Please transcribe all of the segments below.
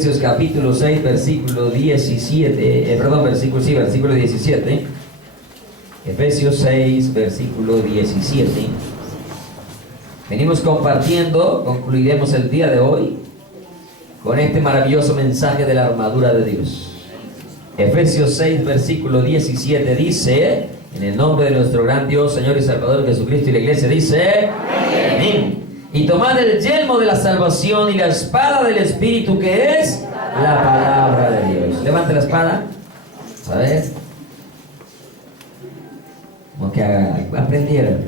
Efesios capítulo 6, versículo 17, versículo 17. Efesios 6, versículo 17. Venimos compartiendo, concluiremos el día de hoy con este maravilloso mensaje de la armadura de Dios. Efesios 6, versículo 17 dice, en el nombre de nuestro gran Dios, Señor y Salvador Jesucristo, y la iglesia dice, amén. Y tomad el yelmo de la salvación y la espada del Espíritu, que es la palabra de Dios. Levante la espada. A ver. Como que aprendieron.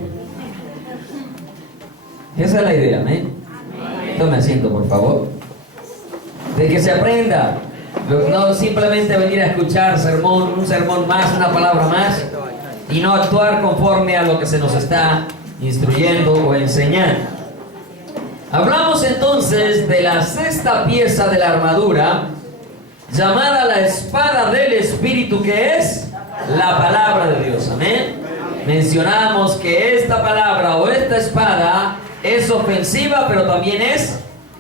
Esa es la idea, amén. Tome asiento, por favor. De que se aprenda. No simplemente venir a escuchar un sermón más, una palabra más, y no actuar conforme a lo que se nos está instruyendo o enseñando. Hablamos entonces de la sexta pieza de la armadura, llamada la espada del Espíritu, que es la palabra de Dios. Amén. Mencionamos que esta palabra o esta espada es ofensiva, pero también es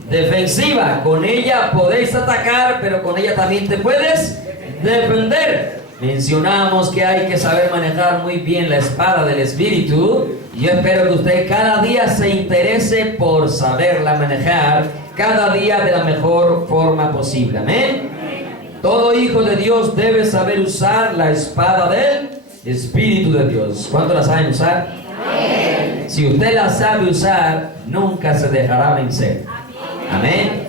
defensiva. Con ella podéis atacar, pero con ella también te puedes defender. Mencionamos que hay que saber manejar muy bien la espada del Espíritu. Yo espero que usted cada día se interese por saberla manejar, cada día de la mejor forma posible. Amén. Todo hijo de Dios debe saber usar la espada del Espíritu de Dios. ¿Cuánto la saben usar? Amén. Si usted la sabe usar, nunca se dejará vencer. Amén.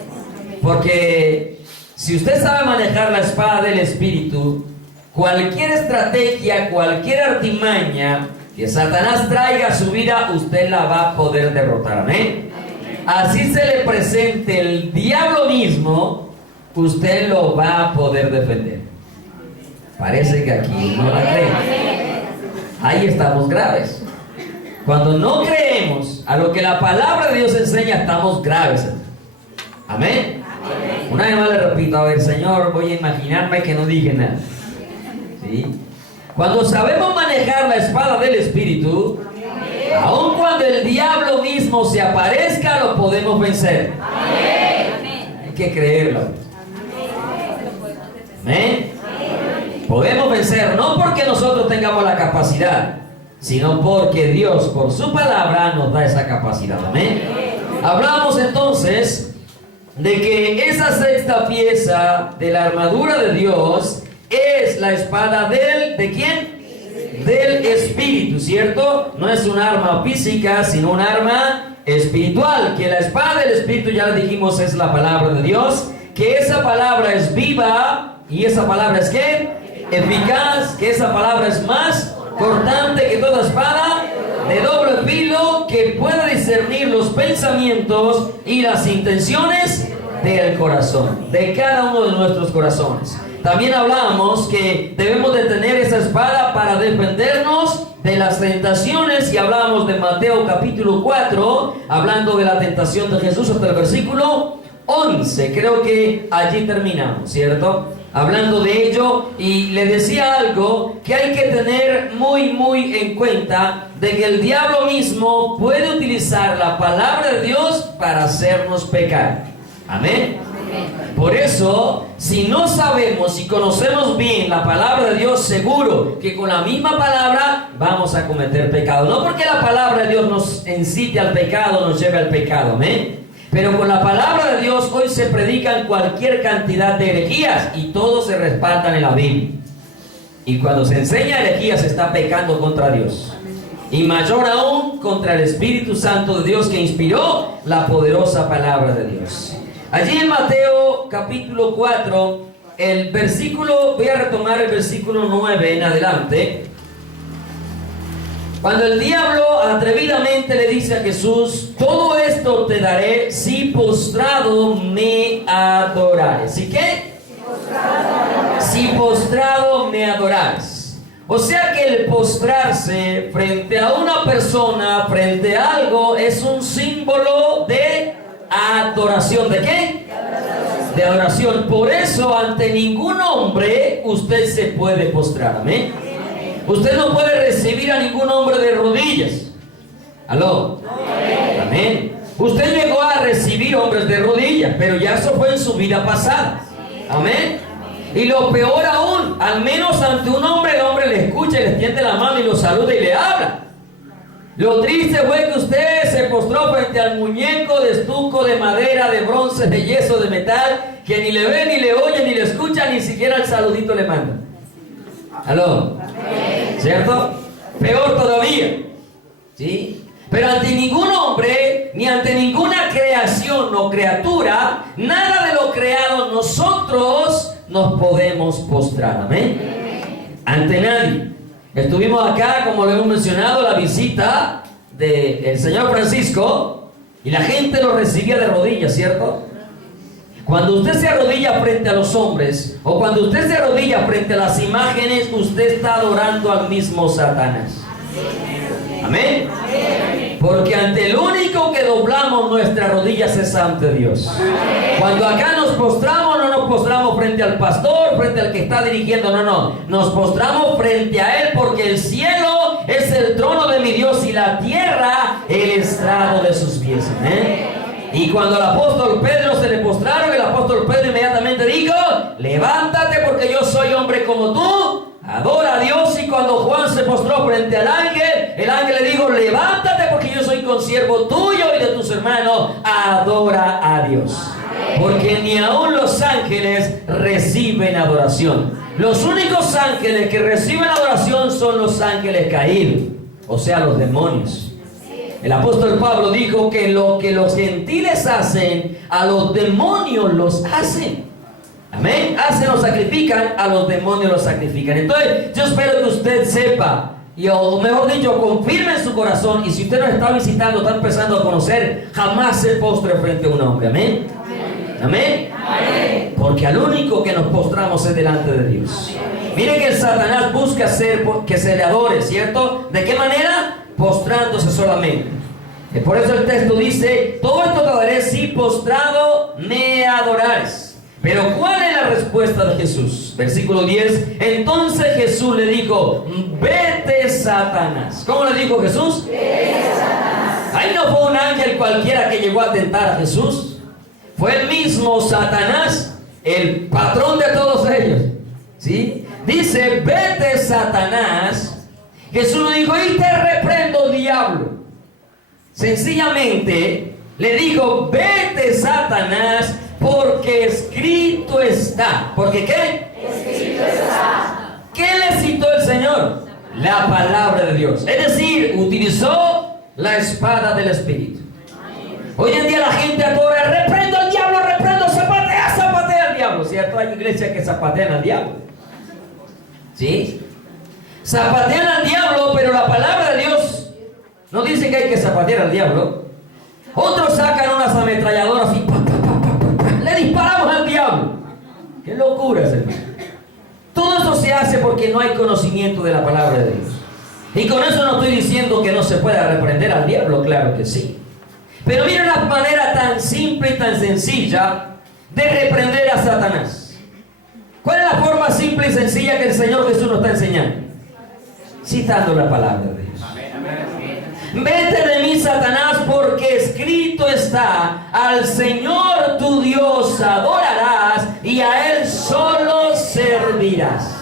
Porque si usted sabe manejar la espada del Espíritu, cualquier estrategia, cualquier artimaña que Satanás traiga a su vida, usted la va a poder derrotar. Amén. Así se le presente el diablo mismo, usted lo va a poder defender. Parece que aquí no la creen. Ahí estamos graves. Cuando no creemos a lo que la palabra de Dios enseña, estamos graves. Amén. Una vez más le repito, a ver, Señor, voy a imaginarme que no dije nada. ¿Sí? Cuando sabemos manejar la espada del Espíritu, aun cuando el diablo mismo se aparezca, lo podemos vencer. Hay que creerlo. Amén. Podemos vencer, no porque nosotros tengamos la capacidad, sino porque Dios, por su palabra, nos da esa capacidad. Amén. Hablamos entonces de que esa sexta pieza de la armadura de Dios es la espada ¿de quién? Del Espíritu, ¿cierto? No es un arma física, sino un arma espiritual. Que la espada del Espíritu, ya le dijimos, es la palabra de Dios. Que esa palabra es viva. ¿Y esa palabra es qué? Eficaz. Que esa palabra es más cortante que toda espada de doble filo, que puede discernir los pensamientos y las intenciones del corazón, de cada uno de nuestros corazones. También hablábamos que debemos de tener esa espada para defendernos de las tentaciones, y hablábamos de Mateo capítulo 4, hablando de la tentación de Jesús hasta el versículo 11. Creo que allí terminamos, ¿cierto? Hablando de ello, y le decía algo que hay que tener muy en cuenta, de que el diablo mismo puede utilizar la palabra de Dios para hacernos pecar. Amén. Por eso, si no sabemos y conocemos bien la palabra de Dios, seguro que con la misma palabra vamos a cometer pecado. No porque la palabra de Dios nos incite al pecado, nos lleve al pecado. Amén. Pero con la palabra de Dios hoy se predican cualquier cantidad de herejías y todos se respaldan en la Biblia. Y cuando se enseña herejía, se está pecando contra Dios. Y mayor aún contra el Espíritu Santo de Dios, que inspiró la poderosa palabra de Dios. Allí en Mateo capítulo 4, el versículo, voy a retomar el versículo 9 en adelante. Cuando el diablo atrevidamente le dice a Jesús: todo esto te daré si postrado me adorares. ¿Sí qué? Si postrado me adorares. O sea que el postrarse frente a una persona, frente a algo, es un símbolo de adoración. ¿De qué? De adoración. Por eso, ante ningún hombre usted se puede postrar. Amén. Usted no puede recibir a ningún hombre de rodillas. ¿Aló? Amén. Usted llegó a recibir servir hombres de rodillas, pero ya eso fue en su vida pasada. Amén. Y lo peor aún, al menos ante un hombre, el hombre le escucha y le extiende la mano y lo saluda y le habla. Lo triste fue que usted se postró frente al muñeco de estuco, de madera, de bronce, de yeso, de metal, que ni le ve, ni le oye, ni le escucha, ni siquiera el saludito le manda. ¿Aló? ¿Cierto? Peor todavía. ¿Sí? Pero ante ningún hombre, ni ante ninguna creación o criatura, nada de lo creado, nosotros nos podemos postrar. Amén. Ante nadie. Estuvimos acá, como lo hemos mencionado, la visita del señor Francisco, y la gente lo recibía de rodillas, ¿cierto? Cuando usted se arrodilla frente a los hombres, o cuando usted se arrodilla frente a las imágenes, usted está adorando al mismo Satanás. Amén. Porque ante el único que doblamos nuestras rodillas es ante Dios. Cuando acá nos postramos, no nos postramos frente al pastor, frente al que está dirigiendo, no. Nos postramos frente a Él, porque el cielo es el trono de mi Dios y la tierra el estrado de sus pies. Amén. Y cuando al apóstol Pedro se le postraron, el apóstol Pedro inmediatamente dijo: levántate, porque yo soy hombre como tú. Adora a Dios. Y cuando Juan se postró frente al ángel, el ángel le dijo: levántate, porque yo soy consiervo tuyo y de tus hermanos. Adora a Dios. Porque ni aun los ángeles reciben adoración. Los únicos ángeles que reciben adoración son los ángeles caídos, o sea, los demonios. El apóstol Pablo dijo que lo que los gentiles hacen, a los demonios los hacen. Amén. Hacen o sacrifican, a los demonios los sacrifican. Entonces, yo espero que usted sepa, o mejor dicho, confirme en su corazón. Y si usted nos está visitando, está empezando a conocer, jamás se postre frente a un hombre. Amén. Amén. Amén. Porque al único que nos postramos es delante de Dios. Miren que el Satanás busca hacer que se le adore, ¿cierto? ¿De qué manera? Postrándose solamente. Por eso el texto dice: todo esto te daré si postrado me adorares. Pero ¿cuál es la respuesta de Jesús? Versículo 10. Entonces Jesús le dijo: vete, Satanás. ¿Cómo le dijo Jesús? Vete, Satanás. Ahí no fue un ángel cualquiera que llegó a tentar a Jesús. Fue el mismo Satanás, el patrón de todos ellos. ¿Sí? Dice: vete, Satanás. Jesús le dijo: y te reprendo, diablo. Sencillamente le dijo: vete, Satanás, porque escrito está. ¿Porque qué? Escrito está. ¿Qué le citó el Señor? La palabra de Dios. Es decir, utilizó la espada del Espíritu. Hoy en día la gente adora: reprendo al diablo, reprendo, zapatea al diablo. ¿Cierto? Hay iglesias que zapatean al diablo. ¿Sí? Zapatean al diablo, pero la palabra de Dios no dice que hay que zapatear al diablo. Otros sacan unas ametralladoras y le disparamos al diablo. ¡Qué locura, hermano! Todo eso se hace porque no hay conocimiento de la palabra de Dios. Y con eso no estoy diciendo que no se pueda reprender al diablo, claro que sí. Pero mira una manera tan simple y tan sencilla de reprender a Satanás. ¿Cuál es la forma simple y sencilla que el Señor Jesús nos está enseñando? Citando la palabra de Dios. Vete de mí, Satanás, porque escrito está: al Señor tu Dios adorarás y a Él solo servirás.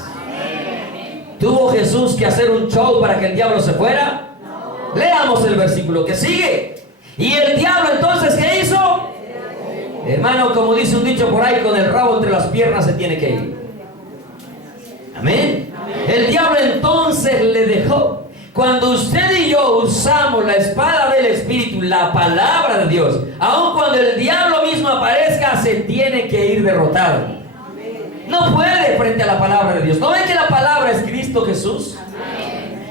¿Tuvo Jesús que hacer un show para que el diablo se fuera? Leamos el versículo que sigue. ¿Y el diablo entonces qué hizo? Hermano, como dice un dicho por ahí, con el rabo entre las piernas se tiene que ir. Amén. El diablo entonces le dejó. Cuando usted y yo usamos la espada del Espíritu, la palabra de Dios, aun cuando el diablo mismo aparezca, se tiene que ir derrotado. No puede frente a la palabra de Dios. ¿No ven que la palabra es Cristo Jesús?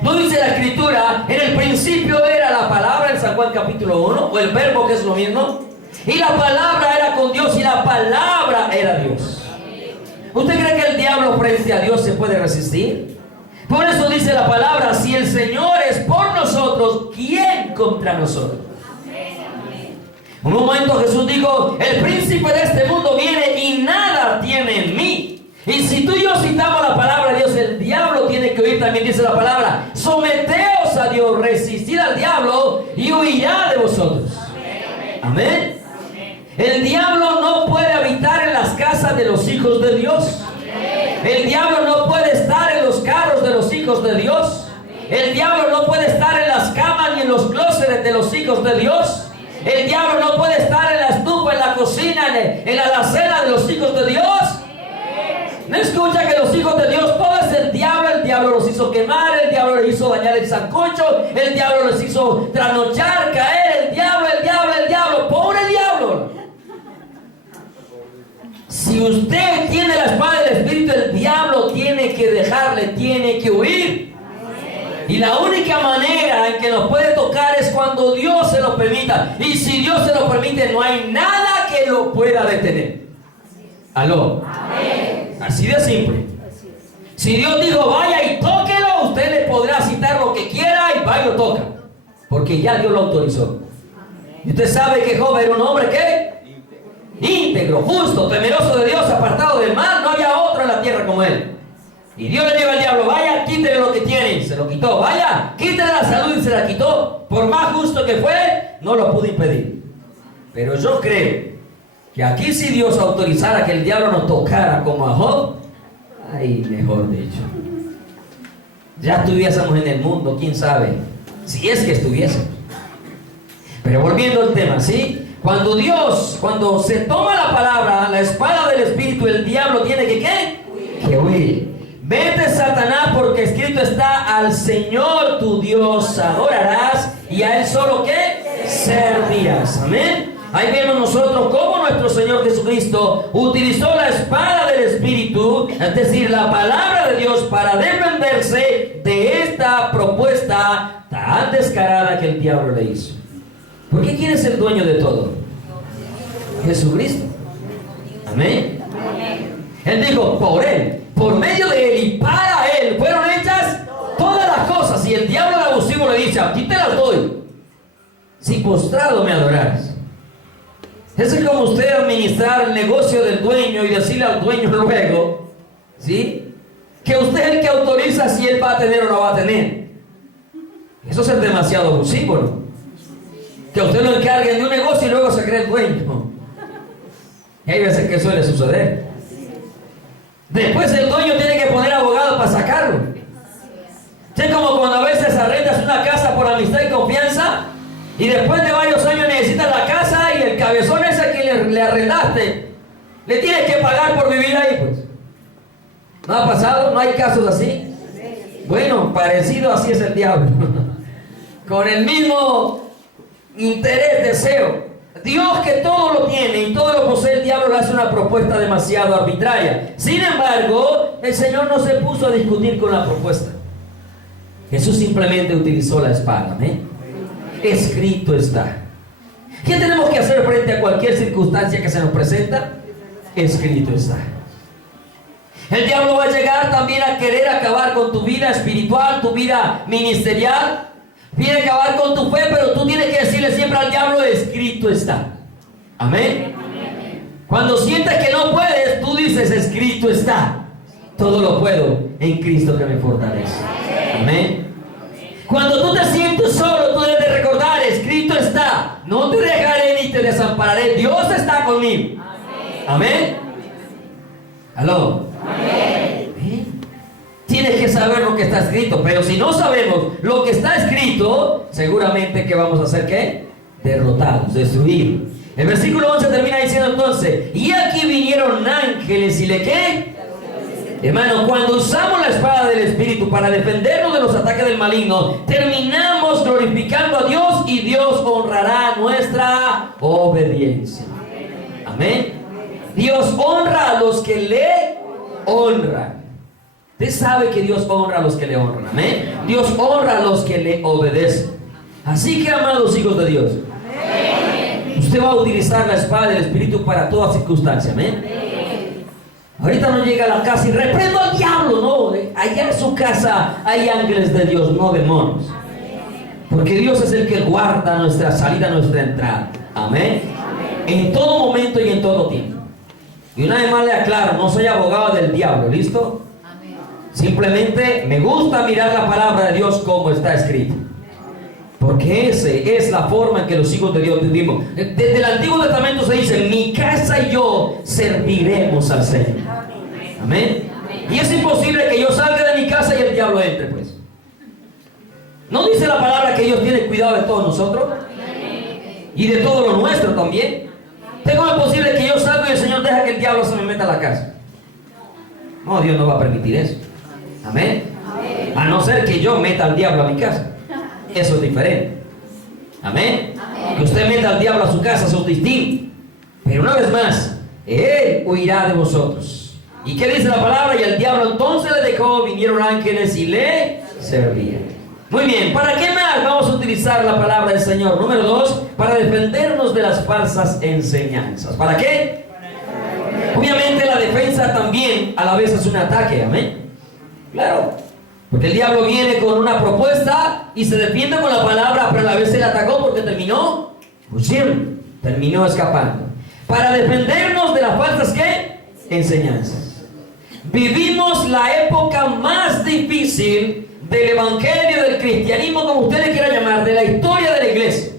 ¿No dice la Escritura: en el principio era la palabra, en San Juan capítulo 1, o el verbo, que es lo mismo? Y la palabra era con Dios y la palabra era Dios. ¿Usted cree que el diablo frente a Dios se puede resistir? Por eso dice la palabra: si el Señor es por nosotros, ¿quién contra nosotros? En un momento Jesús dijo: el príncipe de este mundo viene y nada tiene en mí. Y si tú y yo citamos la palabra de Dios, el diablo tiene que oír también. Dice la palabra: someteos a Dios, resistid al diablo y huirá de vosotros. Amén. El diablo no puede habitar en las casas de los hijos de Dios. El diablo no puede estar en los carros de los hijos de Dios. El diablo no puede estar en las camas ni en los closets de los hijos de Dios. El diablo no puede estar en la estufa, en la cocina, en la alacena de los hijos de Dios. ¿No escucha que los hijos de Dios, todo es el diablo los hizo quemar, el diablo les hizo dañar el sancocho, el diablo les hizo trasnochar, caer, el diablo, pobre diablo. Si usted tiene la espada del Espíritu, el diablo tiene que dejarle, tiene que huir. Y la única manera en que nos puede tocar es cuando Dios se lo permita. Y si Dios se lo permite, no hay nada que lo pueda detener. ¿Aló? Así de simple. Si Dios dijo vaya y tóquelo, usted le podrá citar lo que quiera y va y lo toca, porque ya Dios lo autorizó. Y usted sabe que Job era un hombre ¿qué? Íntegro, justo, temeroso de Dios, apartado del mal. No había otro en la tierra como él. Y Dios le dijo al diablo, vaya, quítele lo que tiene, y se lo quitó. Vaya, quítele la salud, y se la quitó. Por más justo que fue, no lo pudo impedir. Pero yo creo que aquí si Dios autorizara que el diablo nos tocara como a Job, ay, mejor dicho, ya estuviésemos en el mundo, quién sabe, si es que estuviésemos. Pero volviendo al tema, ¿sí? Cuando se toma la palabra, la espada del Espíritu, el diablo tiene que ¿qué? Que huir. Vete, Satanás, porque escrito está, al Señor tu Dios adorarás y a Él solo ¿qué? Servirás. Amén. Ahí vemos nosotros cómo nuestro Señor Jesucristo utilizó la espada del Espíritu, es decir, la palabra de Dios, para defenderse de esta propuesta tan descarada que el diablo le hizo. Porque ¿quién es el dueño de todo? Jesucristo. Amén. Él dijo, por Él, por medio de Él y para Él fueron hechas todas las cosas. Y el diablo abusivo le dice, a ti te las doy, si postrado me adoraras. Eso es como usted administrar el negocio del dueño y decirle al dueño luego, ¿sí?, que usted es el que autoriza si él va a tener o no va a tener. Eso es demasiado abusivo, ¿no? Que usted lo encargue de un negocio y luego se cree el dueño. Y hay veces que suele suceder. Después el dueño tiene que poner abogado para sacarlo. Es como cuando a veces arrendas una casa por amistad y confianza, y después de varios años necesitas la casa y el cabezón ese que le arrendaste, le tienes que pagar por vivir ahí, pues. ¿No ha pasado? ¿No hay casos así? Bueno, parecido así es el diablo. Con el mismo interés, deseo. Dios, que todo lo tiene y todo lo posee, el diablo le hace una propuesta demasiado arbitraria. Sin embargo, el Señor no se puso a discutir con la propuesta. Jesús simplemente utilizó la espada. ¿Eh? Escrito está. ¿Qué tenemos que hacer frente a cualquier circunstancia que se nos presenta? Escrito está. El diablo va a llegar también a querer acabar con tu vida espiritual, tu vida ministerial. Viene a acabar con tu fe, pero tú tienes que decirle siempre al diablo, escrito está. Amén. Cuando sientes que no puedes, tú dices, escrito está. Todo lo puedo en Cristo que me fortalece. Amén. Cuando tú te sientes solo, tú debes de recordar, escrito está, no te dejaré ni te desampararé, Dios está conmigo. Amén. ¿Aló? Amén. ¿Eh? Tienes que saber lo que está escrito, pero si no sabemos lo que está escrito, seguramente que vamos a hacer ¿qué? Derrotados, destruidos. El versículo 11 termina diciendo entonces, y aquí vinieron ángeles y le ¿qué? Hermano, cuando usamos la espada del Espíritu para defendernos de los ataques del maligno, terminamos glorificando a Dios y Dios honrará nuestra obediencia. Amén. Dios honra a los que le honran. Usted sabe que Dios honra a los que le honran. Amén. Dios honra a los que le obedecen. Así que, amados hijos de Dios, usted va a utilizar la espada del Espíritu para toda circunstancia. Amén. Ahorita no llega a la casa y reprendo al diablo, no. Allá en su casa hay ángeles de Dios, no demonios. Porque Dios es el que guarda nuestra salida, nuestra entrada. Amén. En todo momento y en todo tiempo. Y una vez más le aclaro, no soy abogado del diablo, ¿listo? Simplemente me gusta mirar la palabra de Dios como está escrito. Porque esa es la forma en que los hijos de Dios vivimos. Desde el Antiguo Testamento se dice: mi casa y yo serviremos al Señor. Amén. Y es imposible que yo salga de mi casa y el diablo entre, pues. ¿No dice la palabra que Dios tiene cuidado de todos nosotros? Y de todo lo nuestro también. ¿Cómo es posible que yo salga y el Señor deja que el diablo se me meta a la casa? No, Dios no va a permitir eso. Amén. A no ser que yo meta al diablo a mi casa. Eso es diferente. Amén. Que usted meta al diablo a su casa, eso es distinto. Pero una vez más, Él huirá de vosotros. ¿Y qué dice la palabra? Y el diablo entonces le dejó, vinieron ángeles y le servían. Muy bien, ¿para qué más vamos a utilizar la palabra del Señor? Número 2, para defendernos de las falsas enseñanzas. ¿Para qué? Obviamente la defensa también a la vez es un ataque, amén. Claro, porque el diablo viene con una propuesta y se defiende con la palabra, pero a la vez se le atacó porque terminó huyendo, terminó escapando. Para defendernos de las falsas ¿qué? Enseñanzas. Vivimos la época más difícil del evangelio, del cristianismo, como usted le quiera llamar, de la historia de la iglesia,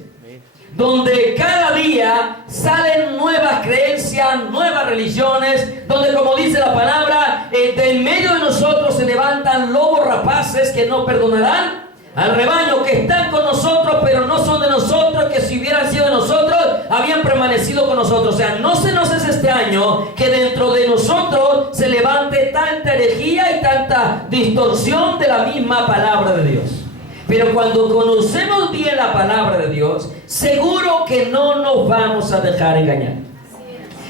donde cada día salen nuevas creencias, nuevas religiones, donde, como dice la palabra, de en medio de nosotros se levantan lobos rapaces que no perdonarán al rebaño, que están con nosotros pero no son de nosotros, que si hubieran sido de nosotros habían permanecido con nosotros. O sea, no se nos es este año que dentro de nosotros se levante tanta herejía y tanta distorsión de la misma palabra de Dios. Pero cuando conocemos bien la palabra de Dios, seguro que no nos vamos a dejar engañar.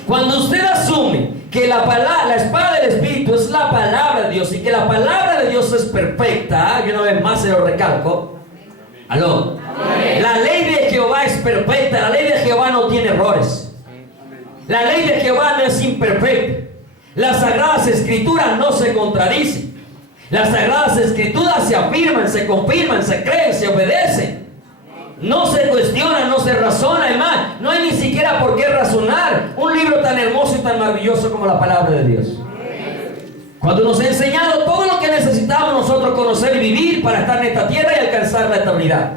Cuando usted asume que la espada del Espíritu es la palabra de Dios y que la palabra de Dios es perfecta, y una vez más se lo recalco, ¿aló? La ley de Jehová es perfecta, la ley de Jehová no tiene errores. La ley de Jehová no es imperfecta. Las Sagradas Escrituras no se contradicen. Las Sagradas Escrituras se afirman, se confirman, se creen, se obedecen. No se cuestiona, no se razona. Además, no hay ni siquiera por qué razonar un libro tan hermoso y tan maravilloso como la palabra de Dios. Cuando nos ha enseñado todo lo que necesitamos nosotros conocer y vivir para estar en esta tierra y alcanzar la eternidad.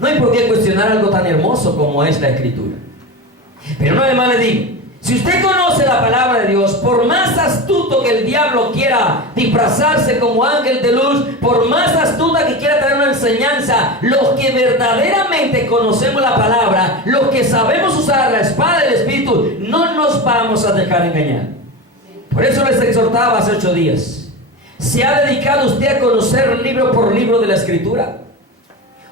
No hay por qué cuestionar algo tan hermoso como es la Escritura. Pero no, además le digo, si usted conoce la palabra de Dios, por más astuto que el diablo quiera disfrazarse como ángel de luz, por más astuta que quiera traer una enseñanza, los que verdaderamente conocemos la palabra, los que sabemos usar la espada del Espíritu, no nos vamos a dejar engañar. Por eso les exhortaba hace 8 días. ¿Se ha dedicado usted a conocer libro por libro de la Escritura?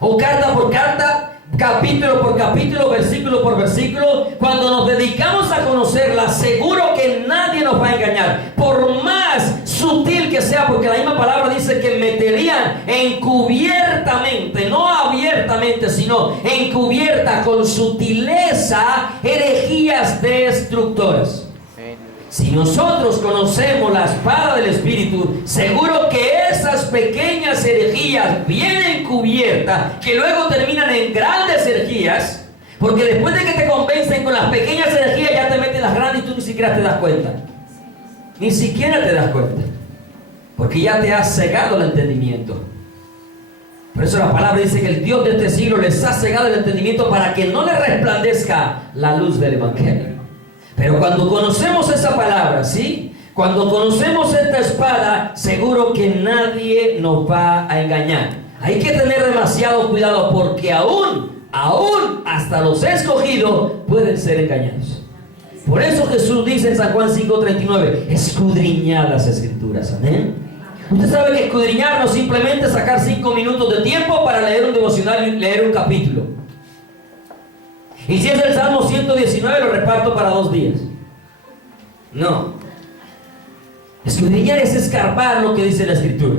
¿O carta por carta? Capítulo por capítulo, versículo por versículo. Cuando nos dedicamos a conocerla, seguro que nadie nos va a engañar, por más sutil que sea, porque la misma palabra dice que meterían encubiertamente, no abiertamente, sino encubierta, con sutileza, herejías destructoras. Si nosotros conocemos la espada del Espíritu, seguro que esas pequeñas herejías bien encubiertas, que luego terminan en grandes herejías, porque después de que te convencen con las pequeñas herejías, ya te meten las grandes y tú ni siquiera te das cuenta. Ni siquiera te das cuenta, porque ya te has cegado el entendimiento. Por eso la palabra dice que el Dios de este siglo les ha cegado el entendimiento para que no les resplandezca la luz del Evangelio. Pero cuando conocemos esa palabra, ¿sí? Cuando conocemos esta espada, seguro que nadie nos va a engañar. Hay que tener demasiado cuidado, porque aún hasta los escogidos pueden ser engañados. Por eso Jesús dice en San Juan 5:39, escudriñad las Escrituras. Amén. Usted sabe que escudriñar no es simplemente sacar 5 minutos de tiempo para leer un devocional y leer un capítulo. Y si es el Salmo 119, lo reparto para 2 días. No. Escudriñar es escarbar lo que dice la Escritura.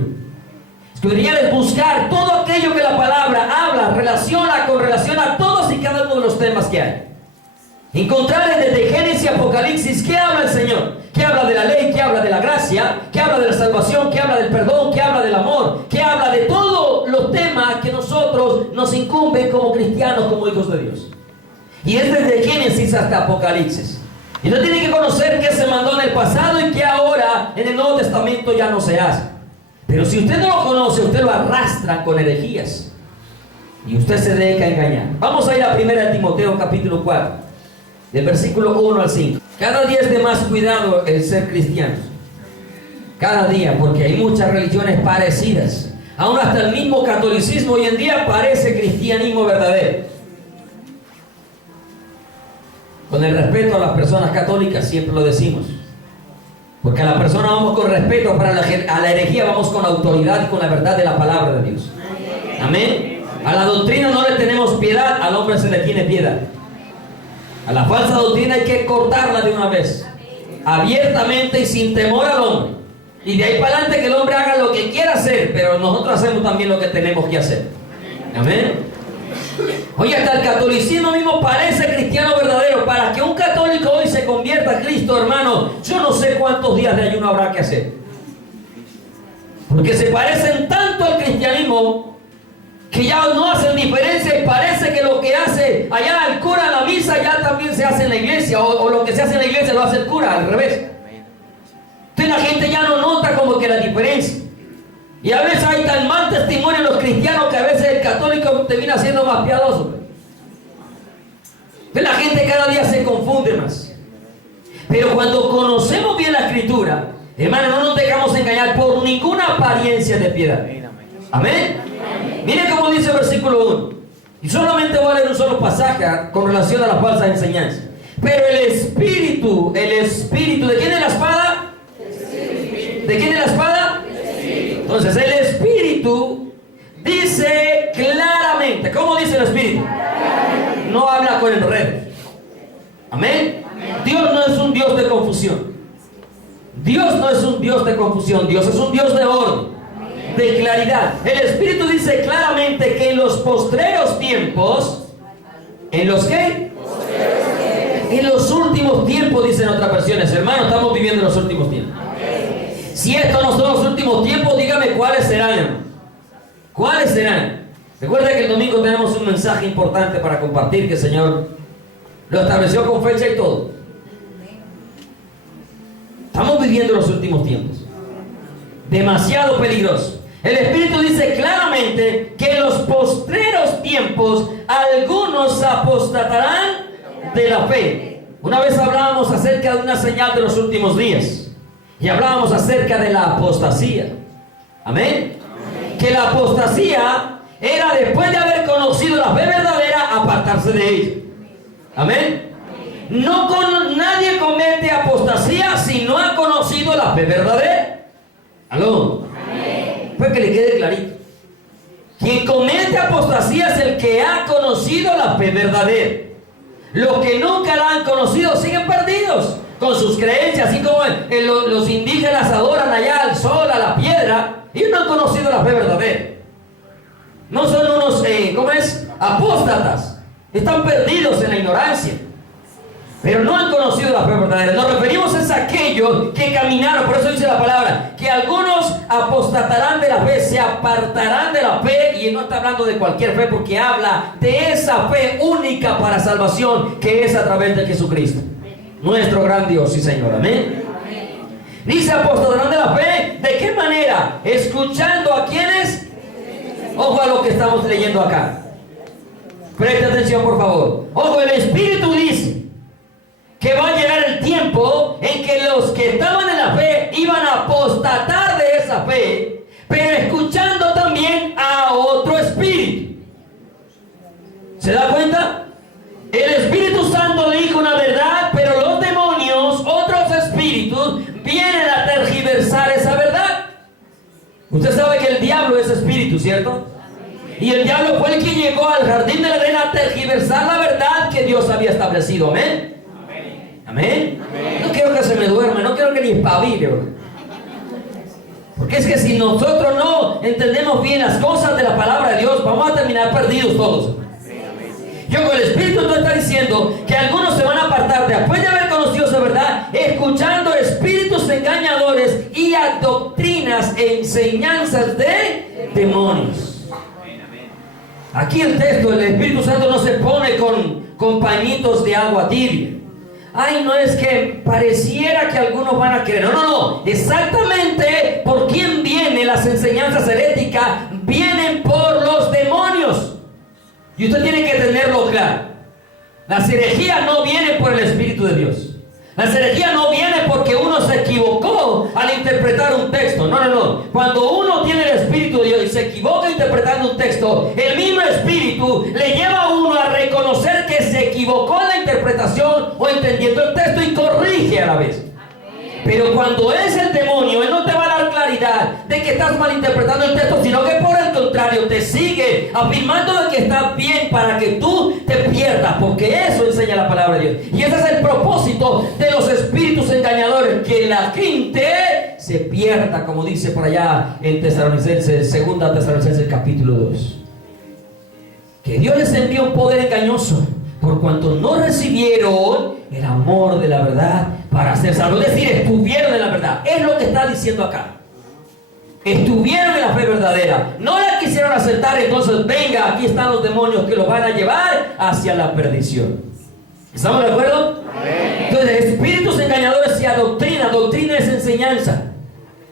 Escudriñar es buscar todo aquello que la palabra habla, relaciona todos y cada uno de los temas que hay. Encontrar desde Génesis y Apocalipsis qué habla el Señor. Qué habla de la ley, qué habla de la gracia, qué habla de la salvación, qué habla del perdón, qué habla del amor, qué habla de todos los temas que nosotros nos incumben como cristianos, como hijos de Dios. Y es desde Génesis hasta Apocalipsis. Y uno tiene que conocer qué se mandó en el pasado y qué ahora en el Nuevo Testamento ya no se hace. Pero si usted no lo conoce, usted lo arrastra con herejías. Y usted se deja engañar. Vamos a ir a 1 Timoteo capítulo 4, del versículo 1 al 5. Cada día es de más cuidado el ser cristianos. Cada día, porque hay muchas religiones parecidas. Aún hasta el mismo catolicismo hoy en día parece cristianismo verdadero. Con el respeto a las personas católicas, siempre lo decimos. Porque a la persona vamos con respeto, a la herejía vamos con autoridad y con la verdad de la palabra de Dios. Amén. A la doctrina no le tenemos piedad, al hombre se le tiene piedad. A la falsa doctrina hay que cortarla de una vez, abiertamente y sin temor al hombre. Y de ahí para adelante que el hombre haga lo que quiera hacer, pero nosotros hacemos también lo que tenemos que hacer. Amén. Oye, hasta el catolicismo mismo parece cristiano verdadero. Para que un católico hoy se convierta a Cristo, hermano, yo no sé cuántos días de ayuno habrá que hacer. Porque se parecen tanto al cristianismo que ya no hacen diferencia y parece que lo que hace allá el cura en la misa ya también se hace en la iglesia, o lo que se hace en la iglesia lo hace el cura, al revés. Entonces la gente ya no nota como que la diferencia. Y a veces hay tan mal testimonio en los cristianos que a veces el católico termina siendo más piadoso. Entonces la gente cada día se confunde más. Pero cuando conocemos bien la escritura, hermano, no nos dejamos engañar por ninguna apariencia de piedad. Amén. Miren cómo dice el versículo 1. Y solamente voy a leer un solo pasaje con relación a las falsas enseñanzas. Pero el espíritu, ¿de quién es la espada? ¿De quién es la espada? Entonces el espíritu dice claramente. ¿Cómo dice el espíritu? No habla con enredos. Amén. Dios no es un Dios de confusión. Dios no es un Dios de confusión. Dios es un Dios de orden, de claridad. El Espíritu dice claramente que en los postreros tiempos, ¿en los qué? En los últimos tiempos, dicen otras versiones. Hermano, estamos viviendo en los últimos tiempos. Si estos no son los últimos tiempos, dígame cuáles serán. ¿Cuáles serán? Recuerda que el domingo tenemos un mensaje importante para compartir, que el Señor lo estableció con fecha y todo. Estamos viviendo los últimos tiempos. Demasiado peligroso. El Espíritu dice claramente que en los postreros tiempos algunos apostatarán de la fe. Una vez hablábamos acerca de una señal de los últimos días. Y hablábamos acerca de la apostasía. Amén. Que la apostasía era, después de haber conocido la fe verdadera, apartarse de ella. Amén. Nadie comete apostasía si no ha conocido la fe verdadera. ¿Aló? Pues que le quede clarito. Quien comete apostasía es el que ha conocido la fe verdadera. Los que nunca la han conocido siguen perdidos con sus creencias, así como los indígenas adoran allá al sol, a la piedra, y no han conocido la fe verdadera. No son unos, apóstatas. Están perdidos en la ignorancia, pero no han conocido la fe verdadera. Nos referimos a aquellos que caminaron, por eso dice la palabra, que algunos apostatarán de la fe, se apartarán de la fe, y no está hablando de cualquier fe, porque habla de esa fe única para salvación, que es a través de Jesucristo, nuestro gran Dios y Señor. Amén. Dice apostatarán de la fe. ¿De qué manera? Escuchando a quienes. Ojo a lo que estamos leyendo acá. Preste atención, por favor. Ojo, el Espíritu dice que va a llegar el tiempo en que los que estaban en la fe iban a apostatar de esa fe, pero escuchando también a otro espíritu. ¿Se da cuenta? El Espíritu Santo dijo una verdad, pero los demonios, otros espíritus, vienen a tergiversar esa verdad. Usted sabe que el diablo es espíritu, ¿cierto? Y el diablo fue el que llegó al jardín del Edén a tergiversar la verdad que Dios había establecido. Amén. Amén. No quiero que se me duerma, no quiero que ni espabile. Porque es que si nosotros no entendemos bien las cosas de la palabra de Dios, vamos a terminar perdidos todos. Yo con el Espíritu no está diciendo que algunos se van a apartar después de haber conocido esa verdad, escuchando espíritus engañadores y a doctrinas e enseñanzas de demonios. Aquí el texto, el Espíritu Santo no se pone con pañitos de agua tibia. Ay, no es que pareciera que algunos van a creer. No. Exactamente por quién vienen las enseñanzas heréticas. Vienen por los demonios. Y usted tiene que tenerlo claro. Las herejías no vienen por el Espíritu de Dios. Las herejías no vienen porque uno se equivocó al interpretar un texto. No, no, no. Cuando uno tiene el Espíritu de Dios y se equivoca interpretando un texto, el mismo Espíritu le lleva a uno a reconocer que se equivocó en la interpretación o entendiendo el texto y corrige a la vez. Pero cuando es el demonio, él no te va a dar claridad de que estás malinterpretando el texto, sino que por el contrario te sigue afirmando de que estás bien para que tú te pierdas, porque eso enseña la palabra de Dios. Y ese es el propósito de los espíritus engañadores, que la gente se pierda, como dice por allá en Tesalonicenses, 2 Tesalonicenses capítulo 2. Que Dios les envió un poder engañoso, por cuanto no recibieron el amor de la verdad para ser salvos. Es decir, estuvieron en la verdad. Es lo que está diciendo acá. Estuvieron en la fe verdadera. No la quisieron aceptar, entonces venga, aquí están los demonios que los van a llevar hacia la perdición. ¿Estamos de acuerdo? Entonces, espíritus engañadores y adoctrina. Doctrina es enseñanza.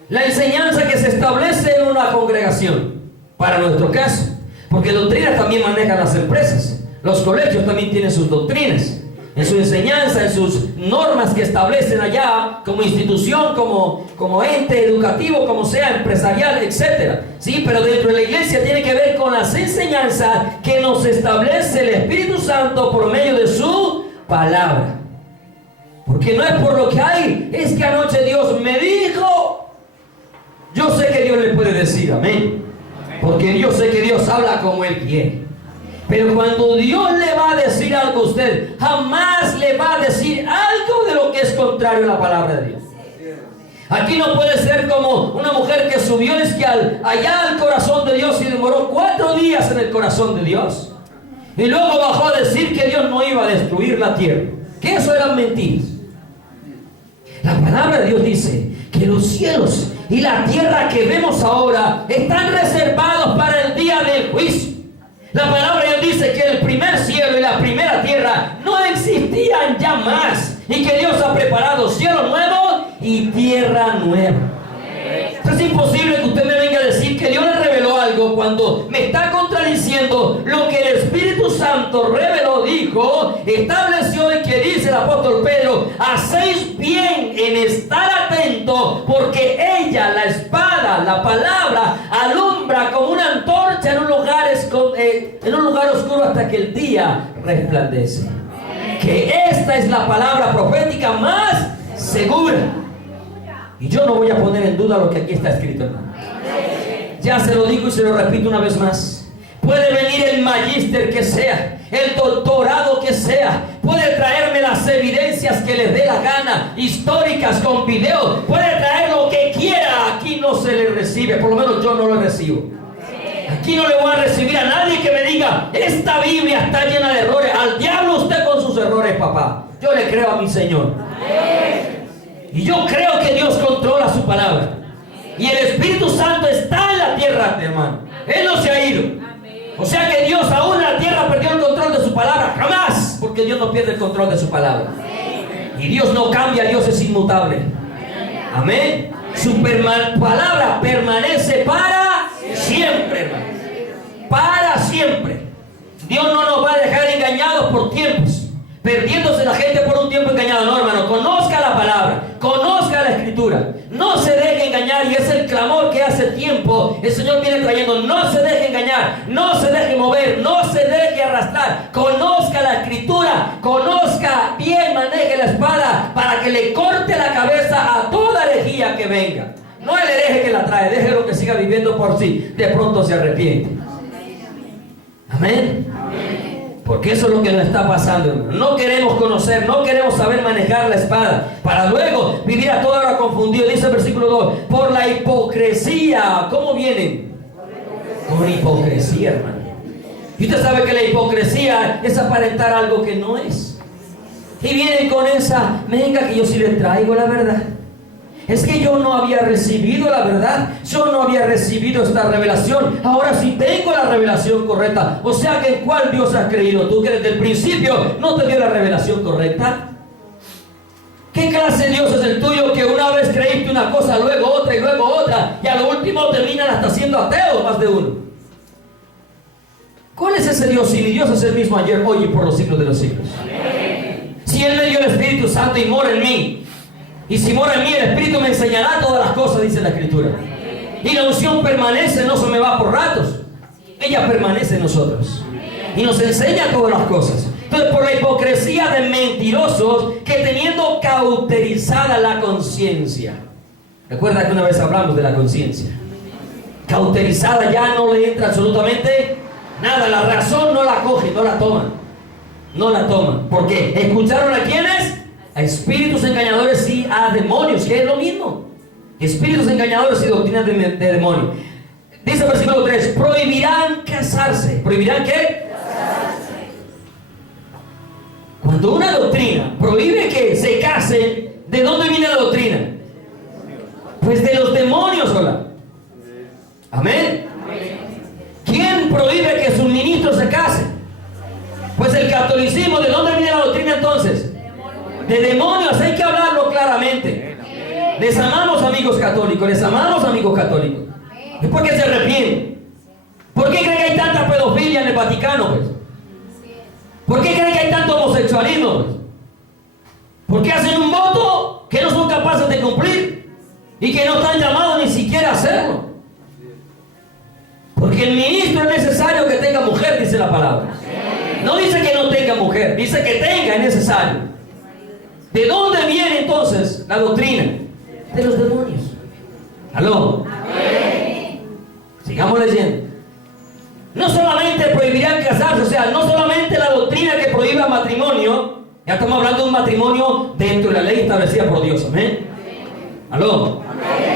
La enseñanza que se establece en una congregación. Para nuestro caso. Porque doctrinas también manejan las empresas. Los colegios también tienen sus doctrinas, en su enseñanza, en sus normas que establecen allá, como institución, como ente educativo, como sea, empresarial, etc. ¿Sí? Pero dentro de la iglesia tiene que ver con las enseñanzas que nos establece el Espíritu Santo por medio de su palabra. Porque no es por lo que hay, es que anoche Dios me dijo. Yo sé que Dios le puede decir, amén. Porque yo sé que Dios habla como Él quiere. Pero cuando Dios le va a decir algo a usted, jamás le va a decir algo de lo que es contrario a la palabra de Dios. Aquí no puede ser como una mujer que subió allá al corazón de Dios y demoró 4 días en el corazón de Dios. Y luego bajó a decir que Dios no iba a destruir la tierra. Que eso eran mentiras. La palabra de Dios dice que los cielos y la tierra que vemos ahora están reservados para el día del juicio. La palabra de Dios dice que el primer cielo y la primera tierra no existían ya más, y que Dios ha preparado cielo nuevo y tierra nueva. Es imposible que usted me venga a decir que Dios le reveló algo cuando me está contradiciendo lo que el Espíritu Santo reveló, dijo, estableció, y que dice el apóstol Pedro: hacéis bien en estar atento, porque ella, la espada, la palabra, alumbra como una antorcha en un lugar oscuro hasta que el día resplandece. Que esta es la palabra profética más segura. Y yo no voy a poner en duda lo que aquí está escrito, hermano. Ya se lo digo y se lo repito una vez más. Puede venir el magíster que sea, el doctorado que sea, puede traerme las evidencias que les dé la gana, históricas, con video, puede traer lo que quiera. Aquí no se le recibe, por lo menos yo no lo recibo. Aquí no le voy a recibir a nadie que me diga: esta Biblia está llena de errores. Al diablo usted con sus errores, papá. Yo le creo a mi Señor. Y yo creo que Dios controla su palabra. Y el Espíritu Santo está en la tierra, hermano. Él no se ha ido. O sea que Dios aún en la tierra perdió el control de su palabra. Jamás. Porque Dios no pierde el control de su palabra. Y Dios no cambia, Dios es inmutable. Amén. Su palabra permanece para siempre, hermano. Para siempre. Dios no nos va a dejar engañados por tiempos, perdiéndose la gente por un tiempo engañado. No, hermano, conozca la palabra, conozca la escritura, no se deje engañar. Y es el clamor que hace tiempo el Señor viene trayendo: no se deje engañar, no se deje mover, no se deje arrastrar. Conozca la escritura, conozca bien, maneje la espada para que le corte la cabeza a toda herejía que venga. No el hereje que la trae, déjelo que siga viviendo por sí, de pronto se arrepiente. Amén. Porque eso es lo que nos está pasando, hermano. No queremos conocer, no queremos saber manejar la espada, para luego vivir a toda hora confundido. Dice el versículo 2: por la hipocresía. ¿Cómo vienen? Con hipocresía, hermano. Y usted sabe que la hipocresía es aparentar algo que no es. Y vienen con esa: venga que yo sí le traigo la verdad. Es que yo no había recibido la verdad, yo no había recibido esta revelación, ahora sí tengo la revelación correcta. O sea que ¿en cuál Dios has creído tú? Que desde el principio no te dio la revelación correcta. ¿Qué clase de Dios es el tuyo que una vez creíste una cosa, luego otra y luego otra, y a lo último terminan hasta siendo ateos más de uno? ¿Cuál es ese Dios? Si mi Dios es el mismo ayer, hoy y por los siglos de los siglos. Si Él me dio el Espíritu Santo y mora en mí, y si mora en mí, el Espíritu me enseñará todas las cosas, dice la Escritura. Y la unción permanece, no se me va por ratos. Ella permanece en nosotros y nos enseña todas las cosas. Entonces, por la hipocresía de mentirosos que teniendo cauterizada la conciencia. Recuerda que una vez hablamos de la conciencia. Cauterizada, ya no le entra absolutamente nada. La razón no la coge, no la toma. No la toma. ¿Por qué? ¿Escucharon a quiénes? A espíritus engañadores y a demonios, que es lo mismo. Espíritus engañadores y doctrinas de demonios. Dice el versículo 3, prohibirán casarse. ¿Prohibirán qué? Casarse. Cuando una doctrina prohíbe que se casen, ¿de dónde viene la doctrina? Pues de los demonios, hola. Amén. ¿Quién prohíbe que sus ministros se casen? Pues el catolicismo. ¿De dónde viene la doctrina entonces? De demonios. Hay que hablarlo claramente. Les amamos, amigos católicos. Les amamos, amigos católicos. ¿Es porque se arrepienten? ¿Por qué creen que hay tanta pedofilia en el Vaticano, pues? ¿Por qué creen que hay tanto homosexualismo, pues? ¿Por qué hacen un voto que no son capaces de cumplir y que no están llamados ni siquiera a hacerlo? Porque el ministro es necesario que tenga mujer, dice la palabra. No dice que no tenga mujer, dice que tenga, es necesario. ¿De dónde viene entonces la doctrina? De los demonios. ¿Aló? Sigamos leyendo. No solamente prohibirán casarse, o sea, no solamente la doctrina que prohíbe el matrimonio, ya estamos hablando de un matrimonio dentro de la ley establecida por Dios, amén. ¿Aló?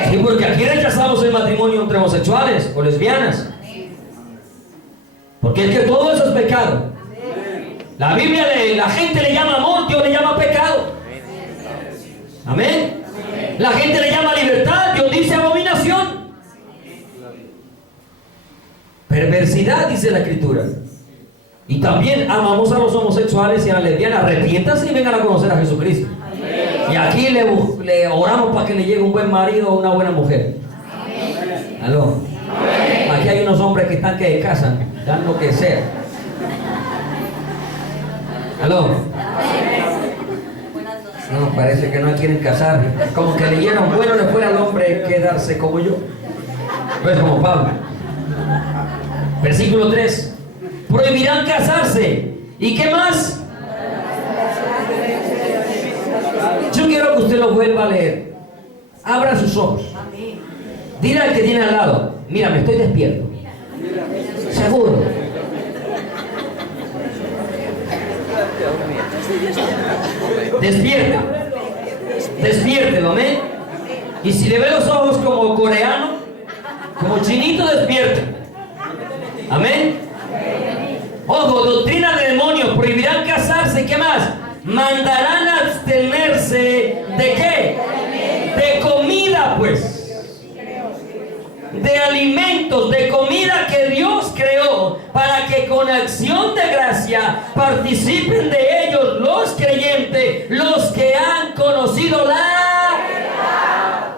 Sí, porque aquí rechazamos el matrimonio entre homosexuales o lesbianas. Porque es que todo eso es pecado. La Biblia, la gente le llama amor, Dios le llama pecado. Amén. La gente le llama libertad, Dios dice abominación. Perversidad, dice la Escritura. Y también amamos a los homosexuales y a las lesbianas. Arrepiéntanse y vengan a conocer a Jesucristo. Y aquí le oramos para que le llegue un buen marido o una buena mujer. ¿Aló? Aquí hay unos hombres que están que se casan, dan lo que sea. ¿Aló? No, parece que no quieren casar. Como que leyeron, bueno, le fuera al hombre quedarse como yo. Pues como Pablo. Versículo 3. Prohibirán casarse. ¿Y qué más? Yo quiero que usted lo vuelva a leer. Abra sus ojos. Dile al que tiene al lado, mira, me estoy despierto. Seguro. Despierta. Despiértelo, amén. Y si le ve los ojos como coreano, como chinito, despierta. Amén. Ojo, doctrina de demonios. Prohibirán casarse. ¿Qué más? Mandarán a abstenerse. ¿De qué? De comida, pues. De alimentos, de comida que Dios creó, para que con acción de gracia participen de ellos los creyentes, los que han conocido la verdad.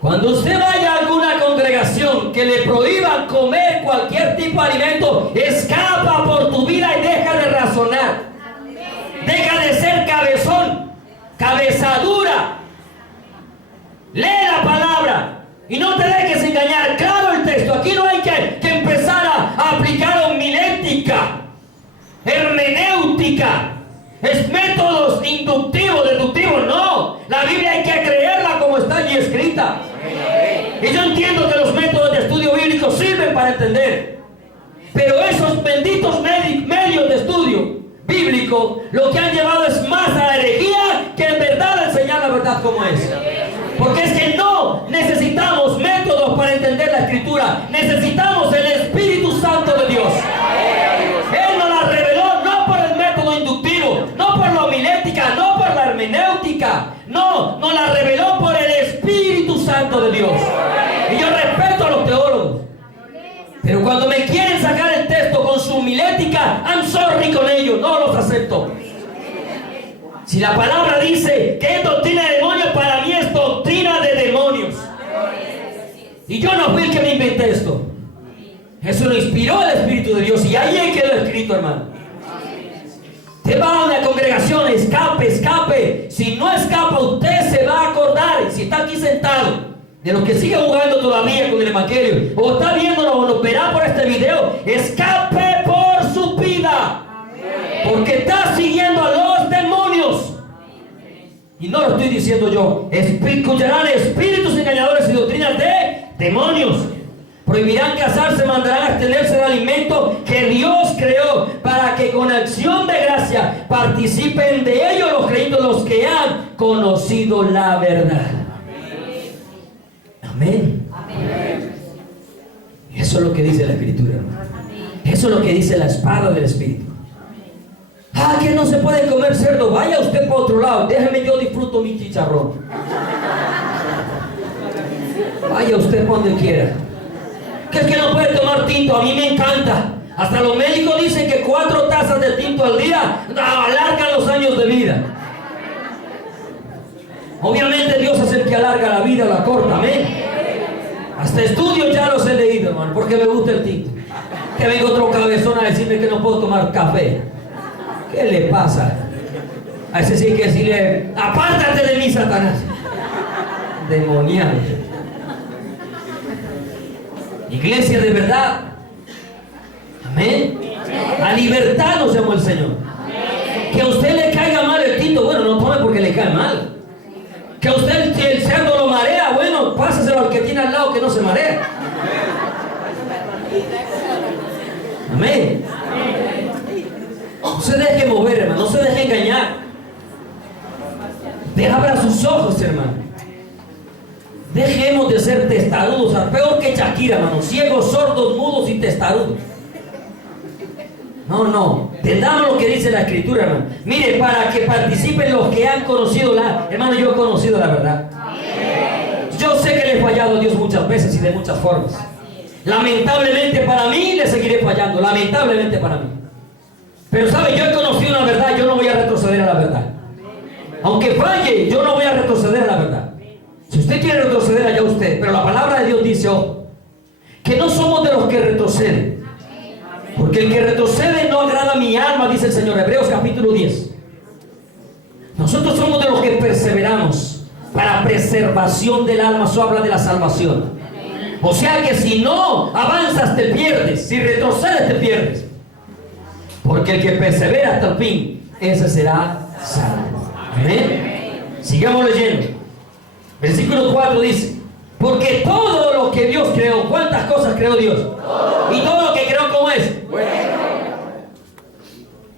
Cuando usted vaya a alguna congregación que le prohíban comer cualquier tipo de alimento, escapa por tu vida y deja de razonar. Deja de ser cabezón, cabezadura. Lee la palabra. Y no te dejes engañar. Claro el texto. Aquí no hay que empezar a aplicar homilética, hermenéutica, es métodos inductivos, deductivos. No. La Biblia hay que creerla como está allí escrita. Y yo entiendo que los métodos de estudio bíblico sirven para entender. Pero esos benditos medios de estudio bíblico lo que han llevado es más a la herejía que en verdad enseñar la verdad como es. Porque es que no necesitamos métodos para entender la Escritura. Necesitamos el Espíritu Santo de Dios. Él nos la reveló no por el método inductivo, no por la homilética, no por la hermenéutica. No, nos la reveló por el Espíritu Santo de Dios. Y yo respeto a los teólogos. Pero cuando me quieren sacar el texto con su homilética, I'm sorry con ellos, no los acepto. Si la palabra dice que es doctrina de demonios, para mí es doctrina de demonios. Y yo no fui el que me inventé esto. Eso lo inspiró el Espíritu de Dios y ahí quedó escrito, hermano. Te va a una congregación, escape. Si no escapa, usted se va a acordar. Si está aquí sentado, de los que siguen jugando todavía con el Evangelio, o está viéndolo o lo verá por este video, escape por su vida. Porque está siguiendo a los demonios. Y no lo estoy diciendo yo. Escucharán espíritus engañadores y doctrinas de demonios. Prohibirán casarse, mandarán a abstenerse del alimento que Dios creó, para que con acción de gracia participen de ello los creyentes, los que han conocido la verdad. Amén. Eso es lo que dice la Escritura, hermano. Eso es lo que dice la espada del Espíritu. Que no se puede comer cerdo. Vaya usted para otro lado. Déjeme, yo disfruto mi chicharrón. Vaya usted por donde quiera. Que es que no puede tomar tinto. A mí me encanta. Hasta los médicos dicen que 4 tazas de tinto al día alargan los años de vida. Obviamente Dios es el que alarga la vida o la corta. Amén. Hasta estudios ya los he leído, hermano, porque me gusta el tinto. Que venga otro cabezón a decirme que no puedo tomar café. ¿Qué le pasa? A ese sí hay que decirle: apártate de mí, Satanás. Demoniado. Iglesia de verdad. Amén. A libertad nos llamó el Señor. Que a usted le caiga mal el tinto, bueno, no tome porque le cae mal. Que a usted, si el cerdo lo marea, bueno, pásaselo al que tiene al lado que no se marea. Amén. No se deje mover, hermano, no se deje engañar. Abra sus ojos, hermano. Dejemos de ser testarudos, peor que Shakira, hermano. Ciegos, sordos, mudos y testarudos. No. Entendamos lo que dice la Escritura, hermano. Mire, para que participen los que han conocido la... Hermano, yo he conocido la verdad. Yo sé que le he fallado a Dios muchas veces y de muchas formas. Lamentablemente para mí le seguiré fallando. Lamentablemente para mí. Pero sabe, yo he conocido una verdad. Yo no voy a retroceder a la verdad. Aunque falle, yo no voy a retroceder a la verdad. Si usted quiere retroceder, allá usted. Pero la palabra de Dios dice, que no somos de los que retroceden. Porque el que retrocede no agrada a mi alma, dice el Señor. Hebreos capítulo 10. Nosotros somos de los que perseveramos para preservación del alma. Eso habla de la salvación. O sea que si no avanzas, te pierdes. Si retrocedes, te pierdes. Porque el que persevera hasta el fin, ese será salvo. Amén. Sigamos leyendo. Versículo 4 dice: porque todo lo que Dios creó, ¿cuántas cosas creó Dios? Y todo lo que creó, ¿cómo es? Bueno.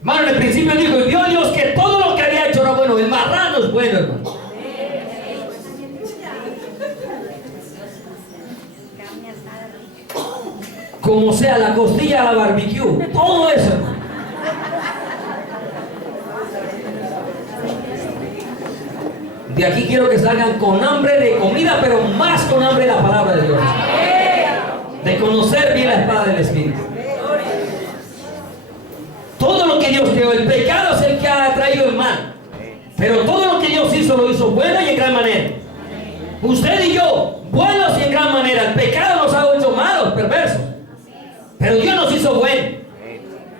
Hermano, en el principio dijo: y vio Dios que todo lo que había hecho era bueno. El marrano es bueno, hermano. Como sea, la costilla a la barbecue, todo eso, hermano. De aquí quiero que salgan con hambre de comida, pero más con hambre de la palabra de Dios. De conocer bien la espada del Espíritu. Todo lo que Dios creó, el pecado es el que ha traído el mal. Pero todo lo que Dios hizo, lo hizo bueno y en gran manera. Usted y yo, buenos y en gran manera. El pecado nos ha hecho malos, perversos. Pero Dios nos hizo buenos.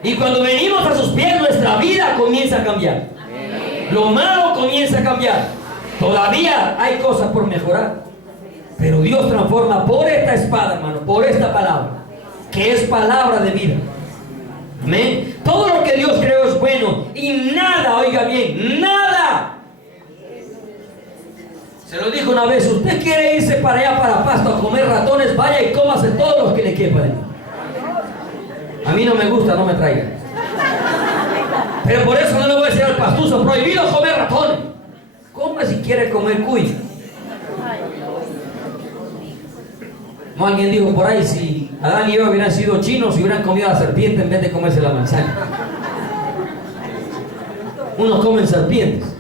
Y cuando venimos a sus pies, nuestra vida comienza a cambiar. Lo malo comienza a cambiar. Todavía hay cosas por mejorar, pero Dios transforma por esta espada, hermano, por esta palabra, que es palabra de vida. Amén. Todo lo que Dios creó es bueno y nada, oiga bien, nada. Se lo dijo una vez: usted quiere irse para allá, para Pasto, a comer ratones, vaya y cómase todos los que le quepan. A mí no me gusta, no me traiga. Pero por eso no le voy a decir al pastuso: prohibido comer ratones. Come si quiere comer cuy. No, alguien dijo por ahí: si Adán y Eva hubieran sido chinos, si hubieran comido a la serpiente en vez de comerse la manzana. Unos comen serpientes.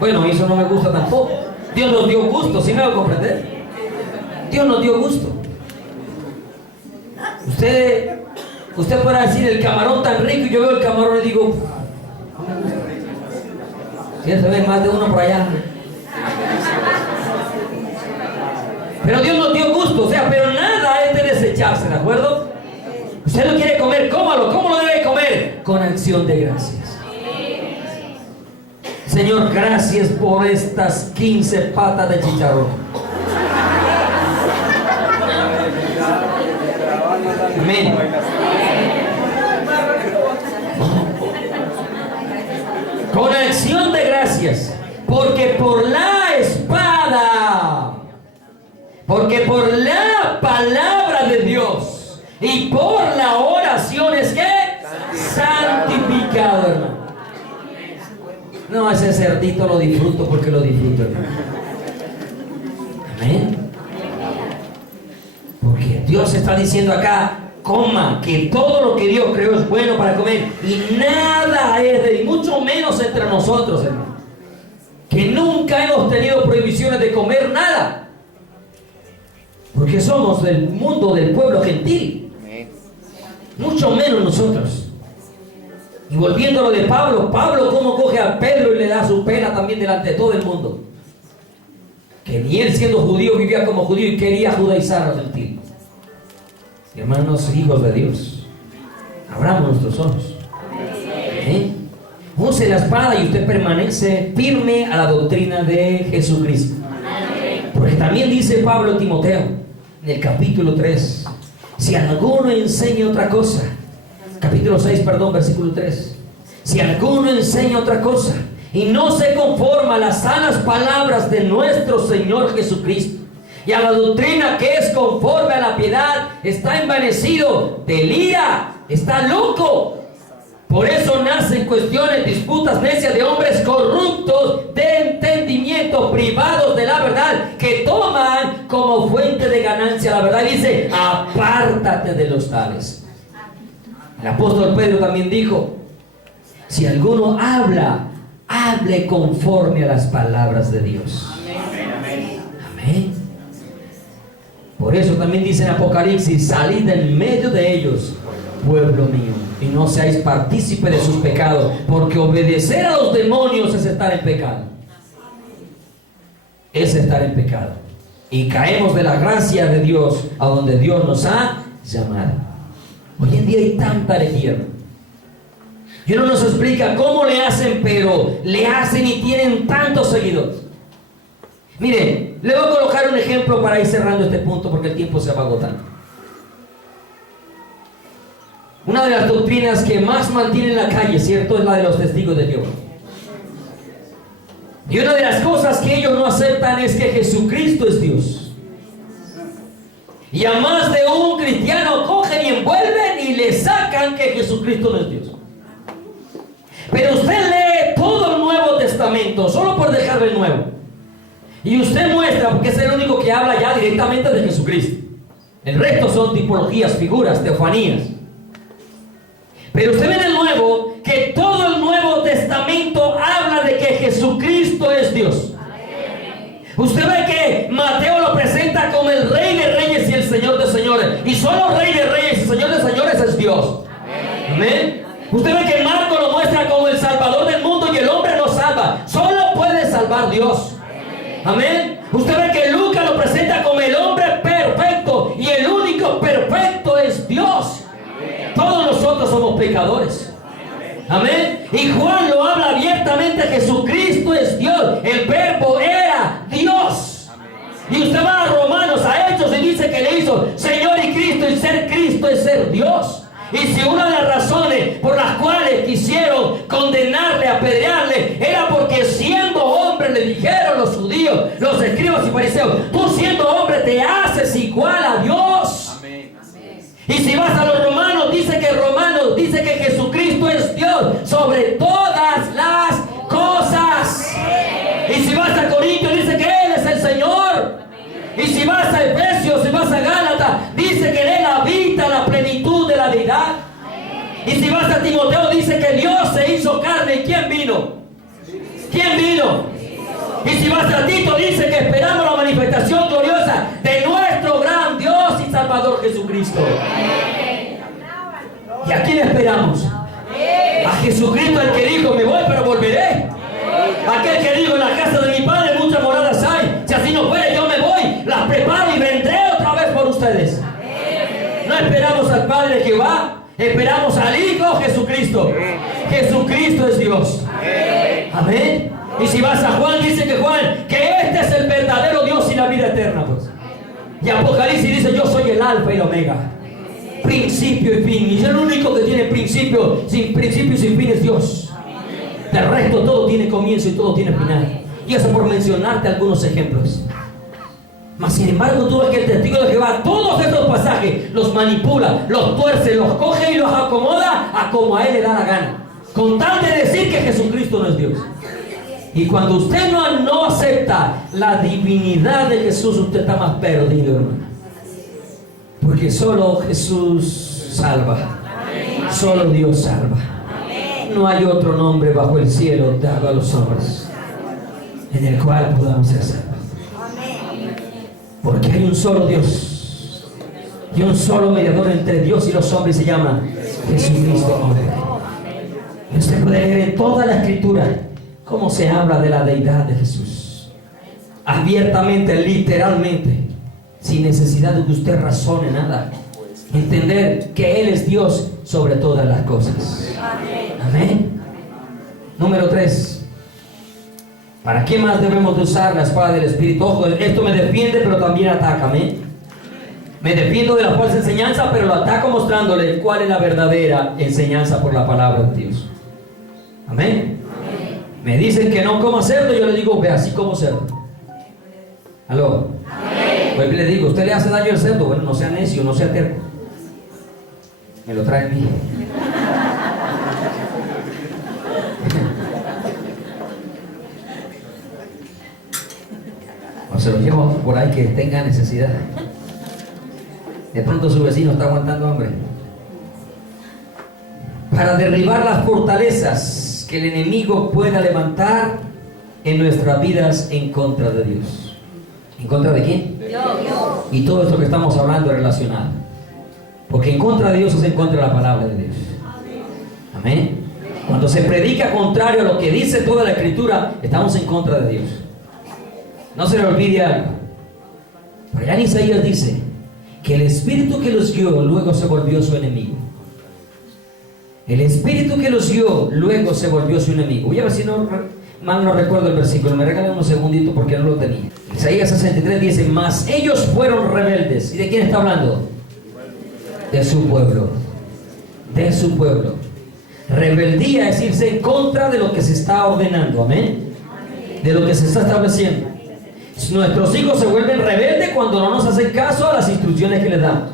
Bueno, eso no me gusta tampoco. Dios nos dio gusto, ¿sí me va a comprender? Dios nos dio gusto. Usted podrá decir: el camarón tan rico, y yo veo el camarón y digo: ya se ve más de uno por allá. Pero Dios nos dio gusto, o sea, pero nada es de desechar. desecharse, ¿de acuerdo? Usted lo quiere comer, cómalo. ¿Cómo lo debe comer? Con acción de gracias. Señor, gracias por estas 15 patas de chicharrón. Amén. Con acción de gracias, porque por la espada, porque por la palabra de Dios y por la oración es que santificado, hermano. No, ese cerdito lo disfruto porque lo disfruto, hermano. Amén. Porque Dios está diciendo acá, coma, que todo lo que Dios creó es bueno para comer, y nada es de, mucho menos entre nosotros, hermano, que nunca hemos tenido prohibiciones de comer nada, porque somos del mundo, del pueblo gentil, mucho menos nosotros. Y volviendo a lo de Pablo, cómo coge a Pedro y le da su pena también delante de todo el mundo, que ni él siendo judío vivía como judío y quería judaizar a los gentiles. Hermanos, hijos de Dios, abramos nuestros ojos. Use la espada y usted permanece firme a la doctrina de Jesucristo. Porque también dice Pablo a Timoteo en el capítulo 3, si alguno enseña otra cosa, capítulo 6, perdón, versículo 3, si alguno enseña otra cosa y no se conforma a las sanas palabras de nuestro Señor Jesucristo y a la doctrina que es conforme a la piedad, está envanecido, delira, está loco. Por eso nacen cuestiones, disputas necias de hombres corruptos de entendimiento, privados de la verdad, que toman como fuente de ganancia la verdad. Y dice, apártate de los tales. El apóstol Pedro también dijo, si alguno habla, hable conforme a las palabras de Dios. Amén. Amén. Por eso también dice en Apocalipsis, salid en medio de ellos, pueblo mío, y no seáis partícipe de sus pecados, porque obedecer a los demonios es estar en pecado. Es estar en pecado. Y caemos de la gracia de Dios a donde Dios nos ha llamado. Hoy en día hay tanta herejía. Y uno nos explica cómo le hacen, pero le hacen y tienen tantos seguidores. Miren, le voy a colocar un ejemplo para ir cerrando este punto porque el tiempo se va agotando. Una de las doctrinas que más mantiene en la calle, ¿cierto?, es la de los testigos de Jehová. Y una de las cosas que ellos no aceptan es que Jesucristo es Dios. Y a más de un cristiano cogen y envuelven y le sacan que Jesucristo no es Dios. Pero usted lee todo el Nuevo Testamento, solo por dejarle el Nuevo. Y usted muestra, porque es el único que habla ya directamente de Jesucristo. El resto son tipologías, figuras, teofanías. Pero usted ve en el Nuevo que todo el Nuevo Testamento habla de que Jesucristo es Dios. Usted ve que Mateo lo presenta como el Rey de Reyes y el Señor de Señores. Y solo Rey de Reyes y Señor de Señores es Dios. Amén. Usted ve que Marco lo muestra como el Salvador del mundo y el hombre no salva. Solo puede salvar Dios. Amén. Usted ve que Lucas lo presenta como el hombre perfecto y el único perfecto es Dios. Todos nosotros somos pecadores. Amén. Y Juan lo habla abiertamente, Jesucristo es Dios. El verbo era Dios. Y usted va a Romanos, a Hechos, y dice que le hizo Señor y Cristo, y ser Cristo es ser Dios. Y si una de las razones por las cuales quisieron condenarle, apedrearle, era porque siendo hombre le dijeron los judíos, los escribas y fariseos, tú siendo hombre te haces igual a Dios. Amén. Y si vas a los Romanos dice que Jesucristo es Dios sobre todas las cosas. Y si vas a Corintios dice que Él es el Señor. Y si vas a Efesios, si vas a Gálatas, dice que en Él habita la plenitud de la deidad. Y si vas a Timoteo, dice que Dios se hizo carne. ¿Y quién vino? ¿Quién vino? Y si vas a Tito, dice que esperamos la manifestación gloriosa de nuestro gran Dios y Salvador Jesucristo. ¿Y a quién esperamos? A Jesucristo, el que dijo, me voy pero volveré. Aquel que dijo, en la casa de mi Padre muchas moradas hay. Si así no fuere, yo me voy, las preparo y vendré otra vez por ustedes. esperamos al Padre Jehová, esperamos al Hijo Jesucristo. Jesucristo es Dios. Amén. Y si vas a Juan, dice que Juan, que este es el verdadero Dios y la vida eterna, pues. Y Apocalipsis dice, yo soy el alfa y el omega, principio y fin. Y el único que tiene principio y sin fin es Dios. Del resto todo tiene comienzo y todo tiene final. Y eso por mencionarte algunos ejemplos. Mas sin embargo tú ves que el testigo de Jehová todos estos pasajes los manipula, los tuerce, los coge y los acomoda a como a él le da la gana, con tal de decir que Jesucristo no es Dios. Y cuando usted no acepta la divinidad de Jesús, usted está más perdido, hermano. Porque solo Jesús salva. Solo Dios salva. No hay otro nombre bajo el cielo dado a los hombres en el cual podamos ser salvos. Porque hay un solo Dios y un solo mediador entre Dios y los hombres, se llama Jesucristo, hombre. Y usted puede leer en toda la Escritura cómo se habla de la deidad de Jesús, abiertamente, literalmente, sin necesidad de que usted razone nada. Entender que Él es Dios sobre todas las cosas. Amén. Número 3. ¿Para qué más debemos de usar la espada del Espíritu? Ojo, esto me defiende, pero también ataca. Amén. Me defiendo de la falsa enseñanza, pero lo ataco mostrándole cuál es la verdadera enseñanza por la palabra de Dios. Amén. Me dicen que no coma cerdo, yo le digo, ve, así como cerdo. ¿Aló? Pues le digo, ¿usted le hace daño al cerdo? Bueno, no sea necio, no sea terco. Me lo trae a mí. O se lo llevo por ahí que tenga necesidad. De pronto su vecino está aguantando hambre. Para derribar las fortalezas que el enemigo pueda levantar en nuestras vidas en contra de Dios. ¿En contra de quién? Dios. Y todo esto que estamos hablando es relacionado. Porque en contra de Dios es en contra de la palabra de Dios. Amén. Cuando se predica contrario a lo que dice toda la Escritura, estamos en contra de Dios. No se le olvide algo. Por allá en Isaías dice que el espíritu que los guió luego se volvió su enemigo. El espíritu que los guió luego se volvió su enemigo. Voy a ver si mal no recuerdo el versículo. Me regalan unos segunditos porque no lo tenía. Isaías 63 dice, mas ellos fueron rebeldes. ¿Y de quién está hablando? De su pueblo. De su pueblo. Rebeldía es irse en contra de lo que se está ordenando. Amén. De lo que se está estableciendo. Nuestros hijos se vuelven rebeldes cuando no nos hacen caso a las instrucciones que les damos.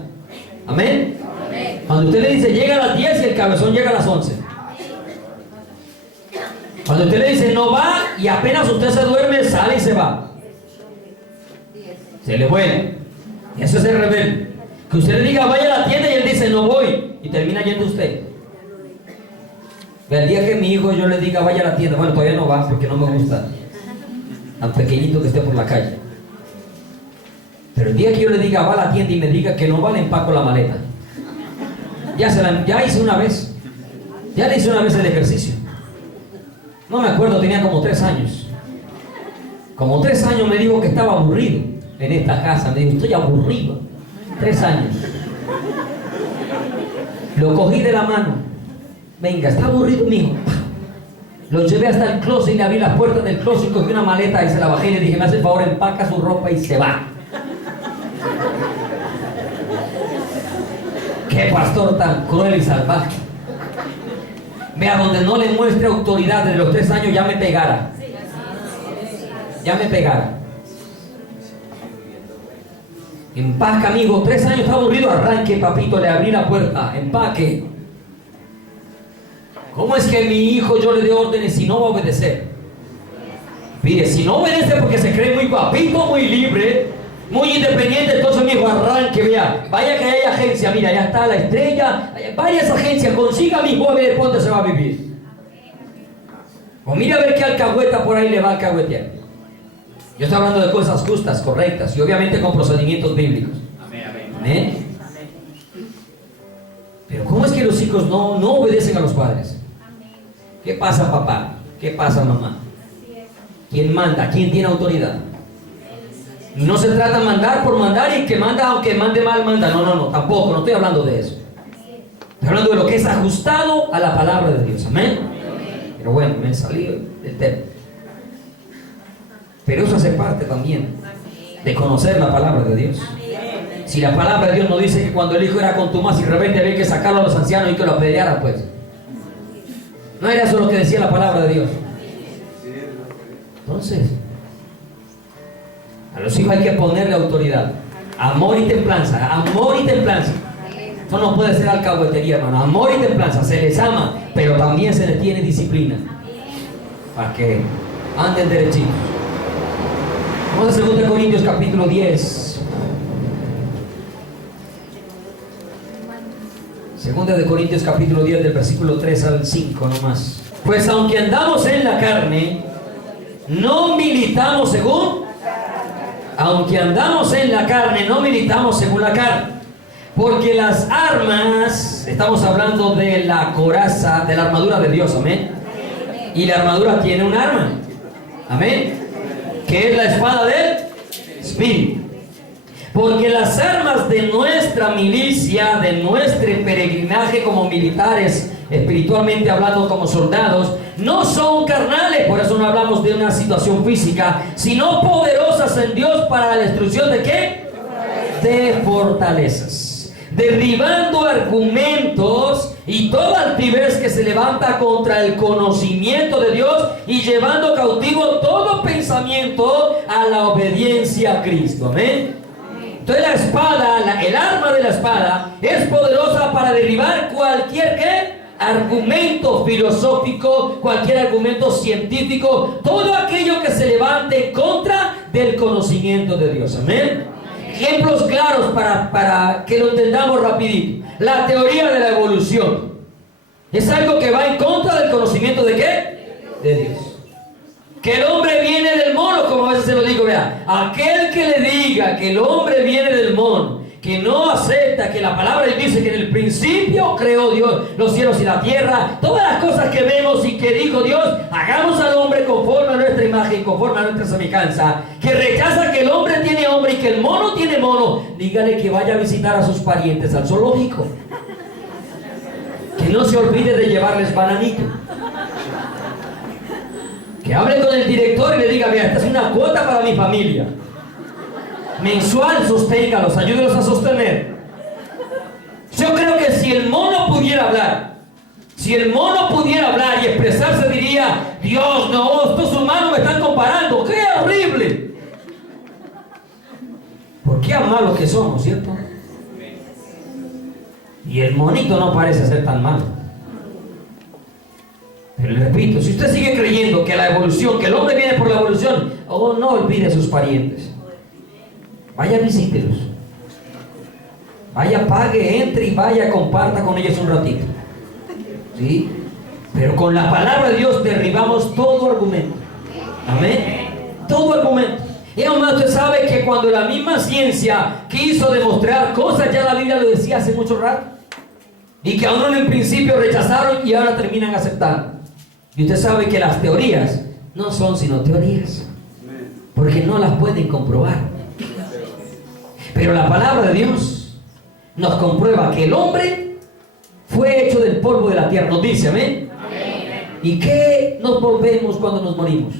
Amén. Cuando usted le dice llega a las 10 y el cabezón llega a las 11. Cuando usted le dice no va y apenas usted se duerme, sale y se va. Se le vuelve. Eso es el rebelde. Que usted le diga vaya a la tienda y él dice no voy y termina yendo usted. El día que mi hijo yo le diga vaya a la tienda, bueno, todavía no va porque no me gusta tan pequeñito que esté por la calle. Pero el día que yo le diga va a la tienda y me diga que no va, le empaco la maleta. Ya hice una vez. Ya le hice una vez el ejercicio. No me acuerdo, tenía como 3 años. Como 3 años me dijo que estaba aburrido en esta casa. Me dijo, estoy aburrido. 3 años. Lo cogí de la mano. Venga, está aburrido, mijo. Lo llevé hasta el closet y le abrí las puertas del closet y cogí una maleta y se la bajé y le dije, me hace el favor, empaca su ropa y se va. Qué pastor tan cruel y salvaje. Vea, donde no le muestre autoridad desde los 3 años ya me pegara. Ya me pegara. Empaca, amigo, 3 años está aburrido, arranque, papito, le abrí la puerta, empaque. ¿Cómo es que mi hijo yo le dé órdenes si no va a obedecer? Mire, si no obedece porque se cree muy guapito, muy libre, muy independiente, entonces mi hijo arranque, vea, vaya que hay agencia, mira, ya está la Estrella, varias agencias, consiga mi hijo a ver dónde se va a vivir. O mira a ver qué alcahueta por ahí le va a alcahuetear. Yo estoy hablando de cosas justas, correctas, y obviamente con procedimientos bíblicos. Amén. Pero ¿cómo es que los hijos no obedecen a los padres? ¿Qué pasa, papá? ¿Qué pasa, mamá? ¿Quién manda? ¿Quién tiene autoridad? Y no se trata de mandar por mandar y que manda aunque mande mal, manda. No, tampoco, no estoy hablando de eso. Estoy hablando de lo que es ajustado a la palabra de Dios. Amén. Pero bueno, me salí del tema. Pero eso hace parte también de conocer la palabra de Dios. Si la palabra de Dios nos dice que cuando el hijo era contumaz y de repente había que sacarlo a los ancianos y que lo apedrearan, pues no era eso lo que decía la palabra de Dios. Entonces, a los hijos hay que ponerle autoridad, amor y templanza, amor y templanza. Esto no puede ser alcahuetería, hermano. Amor y templanza, se les ama, pero también se les tiene disciplina para que anden derechitos. Vamos a 2 Corintios capítulo 10. 2 Corintios capítulo 10 del versículo 3 al 5 nomás. Pues aunque andamos en la carne, no militamos según. Aunque andamos en la carne, no militamos según la carne. Porque las armas, estamos hablando de la coraza, de la armadura de Dios, amén. Y la armadura tiene un arma, amén, que es la espada del Espíritu. Porque las armas de nuestra milicia, de nuestro peregrinaje como militares, espiritualmente hablando como soldados, no son carnales, por eso no hablamos de una situación física, sino poderosas en Dios para la destrucción de ¿qué? De fortalezas, derribando argumentos y toda altivez que se levanta contra el conocimiento de Dios y llevando cautivo todo pensamiento a la obediencia a Cristo, amén. Entonces la espada, el arma de la espada es poderosa para derribar cualquier ¿qué? Argumento filosófico, cualquier argumento científico, todo aquello que se levante en contra del conocimiento de Dios, amén. Ejemplos claros para que lo entendamos rapidito. La teoría de la evolución es algo que va en contra del conocimiento de ¿qué? De Dios. Que el hombre viene del mono, como a veces se lo digo, vea, aquel que le diga que el hombre viene del mono, que no acepta que la palabra dice que en el principio creó Dios los cielos y la tierra, todas las cosas que vemos y que dijo Dios, hagamos al hombre conforme a nuestra imagen, conforme a nuestra semejanza, que rechaza que el hombre tiene hombre y que el mono tiene mono, dígale que vaya a visitar a sus parientes al zoológico, que no se olvide de llevarles bananito, que hable con el director y le diga, mira, esta es una cuota para mi familia mensual, sosténgalos, ayúdelos a sostener. Yo creo que si el mono pudiera hablar, y expresarse, diría, Dios, no, estos humanos me están comparando, ¡qué horrible! ¿Por qué malos que somos, cierto? Y el monito no parece ser tan malo. Pero le repito, si usted sigue creyendo que la evolución, que el hombre viene por la evolución, no olvide a sus parientes. Vaya, visítelos. Vaya, pague, entre y vaya, comparta con ellos un ratito. ¿Sí? Pero con la palabra de Dios derribamos todo argumento. Amén. Todo argumento. Y además usted sabe que cuando la misma ciencia quiso demostrar cosas, ya la Biblia lo decía hace mucho rato. Y que a uno en principio rechazaron y ahora terminan aceptando. Y usted sabe que las teorías no son sino teorías. Porque no las pueden comprobar. Pero la palabra de Dios nos comprueba que el hombre fue hecho del polvo de la tierra. Nos dice, amén. ¿Y qué nos volvemos cuando nos morimos?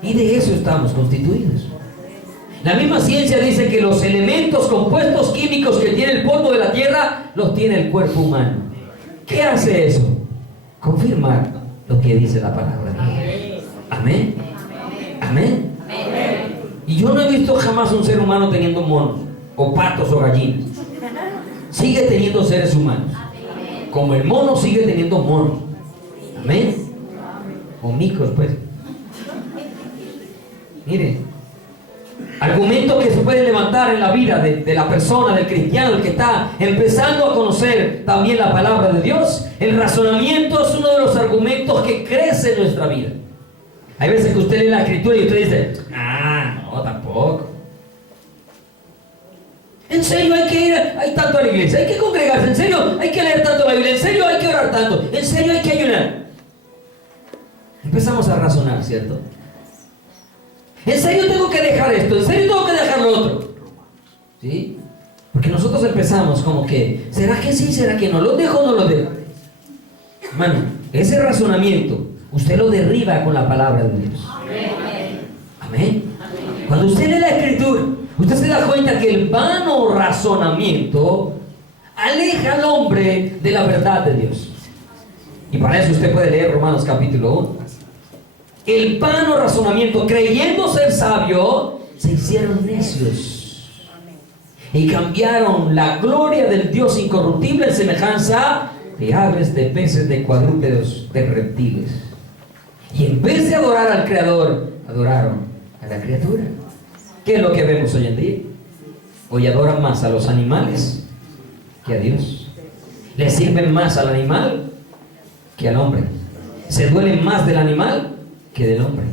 Y de eso estamos constituidos. La misma ciencia dice que los elementos compuestos químicos que tiene el polvo de la tierra los tiene el cuerpo humano. ¿Qué hace eso? Confirmar lo que dice la palabra de Dios. Amén. Amén. Y yo no he visto jamás un ser humano teniendo monos, o patos, o gallinas. Sigue teniendo seres humanos. Como el mono sigue teniendo monos. Amén. O micos, pues. Mire, argumentos que se pueden levantar en la vida de la persona, del cristiano, el que está empezando a conocer también la palabra de Dios. El razonamiento es uno de los argumentos que crece en nuestra vida. Hay veces que usted lee la escritura y usted dice, no, tampoco. En serio hay tanto a la iglesia, hay que congregarse, en serio hay que leer tanto la Biblia, en serio hay que orar tanto, en serio hay que ayunar. Empezamos a razonar, ¿cierto? ¿En serio tengo que dejar esto? ¿En serio tengo que dejar lo otro? ¿Sí? Porque nosotros empezamos como que, ¿será que sí? ¿Será que no? ¿Lo dejo o no lo dejo? Hermano, ese razonamiento usted lo derriba con la palabra de Dios. Amén. Cuando usted lee la Escritura, usted se da cuenta que el vano razonamiento aleja al hombre de la verdad de Dios. Y para eso usted puede leer Romanos capítulo 1. El vano razonamiento, creyendo ser sabio, se hicieron necios y cambiaron la gloria del Dios incorruptible en semejanza de aves, de peces, de cuadrúpedos, de reptiles. Y en vez de adorar al Creador, adoraron a la criatura. ¿Qué es lo que vemos hoy en día? Hoy adoran más a los animales que a Dios. Le sirven más al animal que al hombre. Se duelen más del animal que del hombre.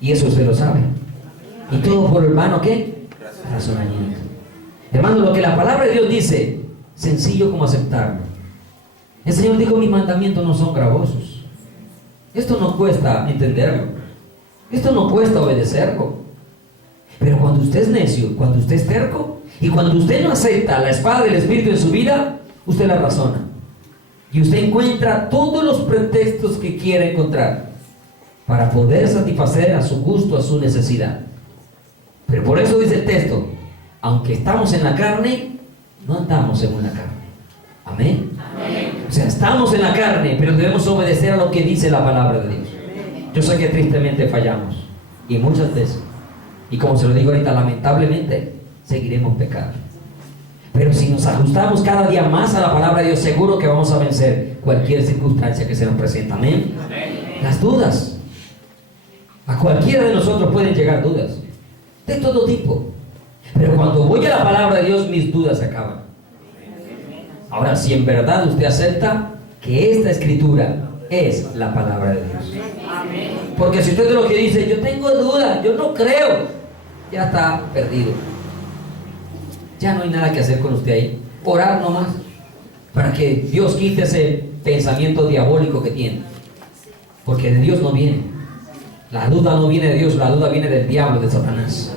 Y eso usted lo sabe. Y todo por el vano, ¿qué? Razonamiento. Hermano, lo que la palabra de Dios dice, sencillo como aceptarlo. El Señor dijo, mis mandamientos no son gravosos. Esto no cuesta entenderlo. Esto no cuesta obedecerlo. Pero cuando usted es necio, cuando usted es terco, y cuando usted no acepta la espada del Espíritu en su vida, usted la razona. Y usted encuentra todos los pretextos que quiere encontrar para poder satisfacer a su gusto, a su necesidad. Pero por eso dice el texto, aunque estamos en la carne, no andamos según la carne. Amén. Amén. O sea, estamos en la carne, pero debemos obedecer a lo que dice la palabra de Dios. Yo sé que tristemente fallamos, y muchas veces, y como se lo digo ahorita, lamentablemente seguiremos pecando. Pero si nos ajustamos cada día más a la palabra de Dios, seguro que vamos a vencer cualquier circunstancia que se nos presente. Amén. Amén. Las dudas, a cualquiera de nosotros pueden llegar dudas de todo tipo, pero cuando voy a la palabra de Dios, mis dudas se acaban. Ahora, si en verdad usted acepta que esta escritura es la palabra de Dios, porque si usted es lo que dice, yo tengo dudas, yo no creo, ya está perdido. Ya no hay nada que hacer con usted ahí. Orar nomás para que Dios quite ese pensamiento diabólico que tiene, porque de Dios no viene. La duda no viene de Dios, la duda viene del diablo, de Satanás.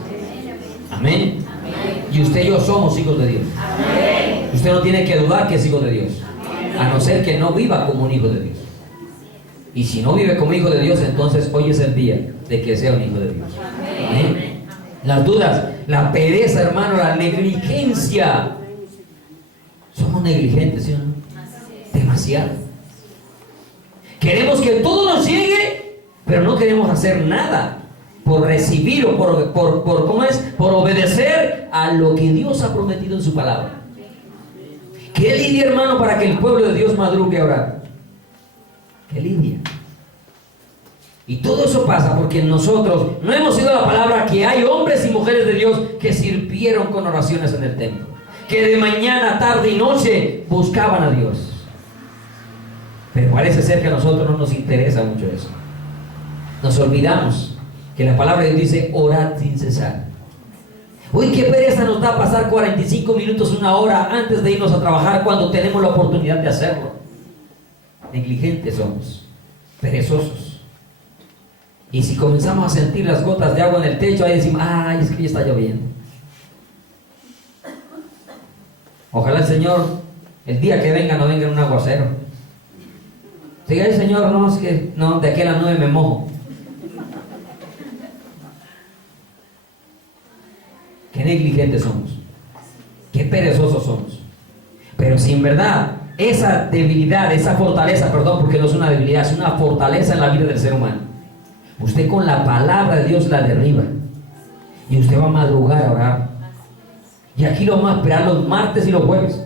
Amén. Y usted y yo somos hijos de Dios. Amén. Usted no tiene que dudar que es hijo de Dios, a no ser que no viva como un hijo de Dios. Y si no vive como hijo de Dios, entonces hoy es el día de que sea un hijo de Dios. Amén. Las dudas, la pereza, hermano, la negligencia. Somos negligentes, ¿sí o no? Demasiado. Queremos que todo nos llegue, pero no queremos hacer nada por recibir o por obedecer a lo que Dios ha prometido en su palabra. ¿Qué lidia, hermano, para que el pueblo de Dios madrugue a orar? ¿Qué lidia? Y todo eso pasa porque nosotros no hemos oído la palabra que hay hombres y mujeres de Dios que sirvieron con oraciones en el templo, que de mañana, tarde y noche buscaban a Dios. Pero parece ser que a nosotros no nos interesa mucho eso. Nos olvidamos que la palabra de Dios dice, orad sin cesar. Uy, qué pereza nos da pasar 45 minutos, una hora antes de irnos a trabajar cuando tenemos la oportunidad de hacerlo. Negligentes somos, perezosos. Y si comenzamos a sentir las gotas de agua en el techo, ahí decimos, ay, es que ya está lloviendo. Ojalá el Señor, el día que venga, no venga en un aguacero. Diga, ay, Señor, no, es que no, de aquí a las 9 me mojo. Qué negligentes somos, qué perezosos somos. Pero si en verdad esa debilidad, esa fortaleza, perdón, porque no es una debilidad, es una fortaleza en la vida del ser humano, usted con la palabra de Dios la derriba y usted va a madrugar a orar. Y aquí lo vamos a esperar los martes y los jueves.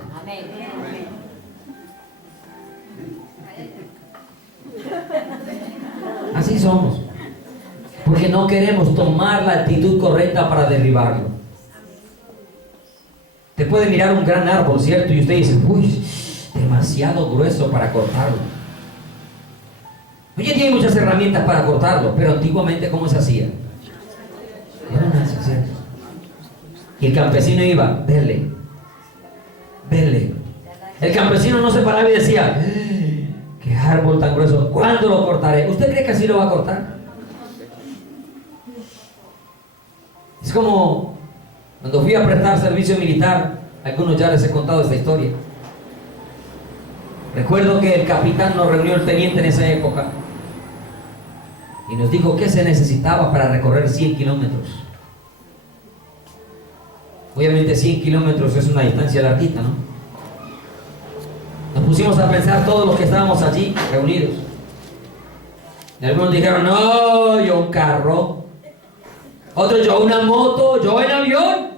Así somos, porque no queremos tomar la actitud correcta para derribarlo. Usted puede mirar un gran árbol, ¿cierto? Y usted dice, uy, demasiado grueso para cortarlo. Hoy en día hay muchas herramientas para cortarlo, pero antiguamente, ¿cómo se hacía? Era una necesidad. Y el campesino iba, dele. El campesino no se paraba y decía, qué árbol tan grueso, ¿cuándo lo cortaré? ¿Usted cree que así lo va a cortar? Es como cuando fui a prestar servicio militar, algunos ya les he contado esta historia. Recuerdo que el capitán nos reunió, el teniente en esa época, y nos dijo que se necesitaba para recorrer 100 kilómetros. Obviamente 100 kilómetros es una distancia larguita, ¿no? Nos pusimos a pensar todos los que estábamos allí reunidos. Y algunos dijeron, no, yo un carro. Otros, yo una moto, yo en avión.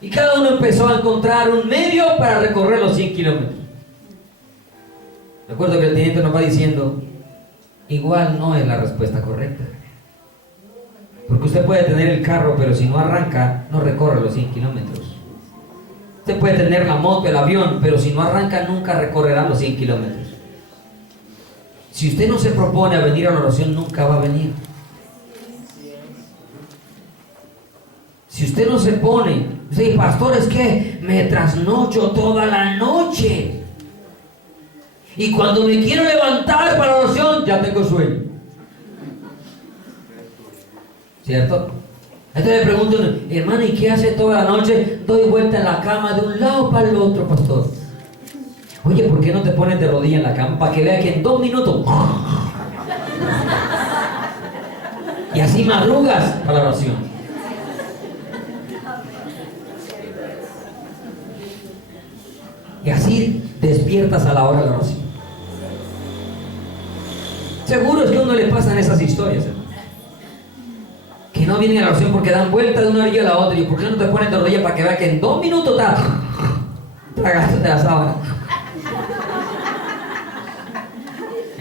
Y cada uno empezó a encontrar un medio para recorrer los 100 kilómetros. Recuerdo que el teniente nos va diciendo, igual no es la respuesta correcta. Porque usted puede tener el carro, pero si no arranca, no recorre los 100 kilómetros. Usted puede tener la moto, el avión, pero si no arranca, nunca recorrerá los 100 kilómetros. Si usted no se propone a venir a la oración, nunca va a venir. Si usted no se pone, usted dice, pastor, es que me trasnocho toda la noche. Y cuando me quiero levantar para la oración, ya tengo sueño. ¿Cierto? Entonces le pregunto, hermano, ¿y qué hace toda la noche? Doy vuelta en la cama de un lado para el otro, pastor. Oye, ¿por qué no te pones de rodilla en la cama? Para que vea que en 2 minutos... Y así madrugas para la oración. Y así despiertas a la hora de la oración. Seguro es que a uno le pasan esas historias, hermano. Que no vienen a la oración porque dan vuelta de una orilla a la otra. Y ¿por qué no te pones de rodilla para que vea que en 2 minutos estás tragándote la sábana?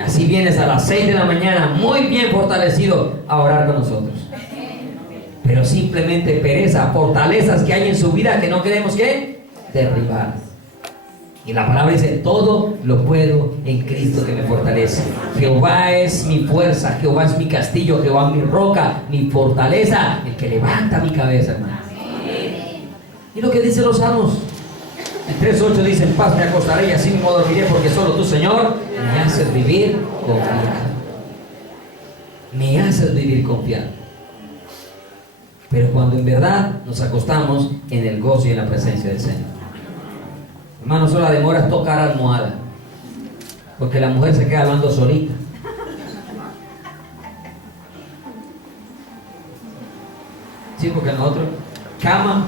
Así vienes a las 6 de la mañana muy bien fortalecido a orar con nosotros. Pero simplemente pereza, fortalezas que hay en su vida que no queremos que derribar. Y la palabra dice, todo lo puedo en Cristo que me fortalece. Jehová es mi fuerza, Jehová es mi castillo, Jehová es mi roca, mi fortaleza, el que levanta mi cabeza, hermano. Y lo que dicen los salmos. En 3:8 dice, en paz me acostaré y así mismo dormiré, porque solo tú, Señor, me haces vivir confiado. Me haces vivir confiado. Pero cuando en verdad nos acostamos en el gozo y en la presencia del Señor. Hermano, solo la demora es tocar almohada, porque la mujer se queda hablando solita. Sí, porque nosotros, cama,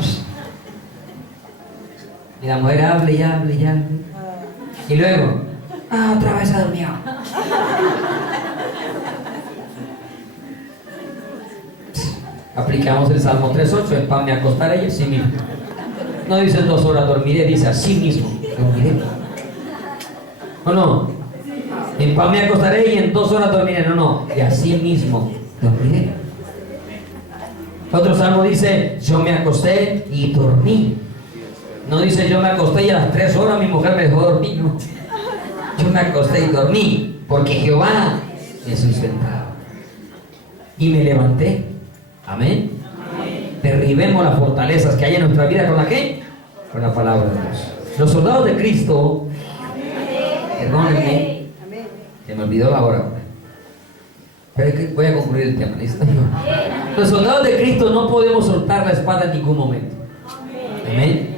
y la mujer habla y habla y habla. Y luego, otra vez ha dormido. Aplicamos el Salmo 3:8, en pan me acostaré y así mismo. No dice 2 horas dormiré, dice así mismo dormiré. ¿O no? En pan me acostaré y en 2 horas dormiré. No, y así mismo dormiré. Otro salmo dice, yo me acosté y dormí. No dice yo me acosté y a las 3 horas mi mujer me dejó dormir. No. Yo me acosté y dormí porque Jehová me sustentaba. Y me levanté. Amén. Derribemos las fortalezas que hay en nuestra vida con la ¿qué? Con la palabra de Dios. Los soldados de Cristo, perdónenme, se me olvidó la hora. Pero es que voy a concluir el tema, ¿listo? Los soldados de Cristo no podemos soltar la espada en ningún momento. Amén.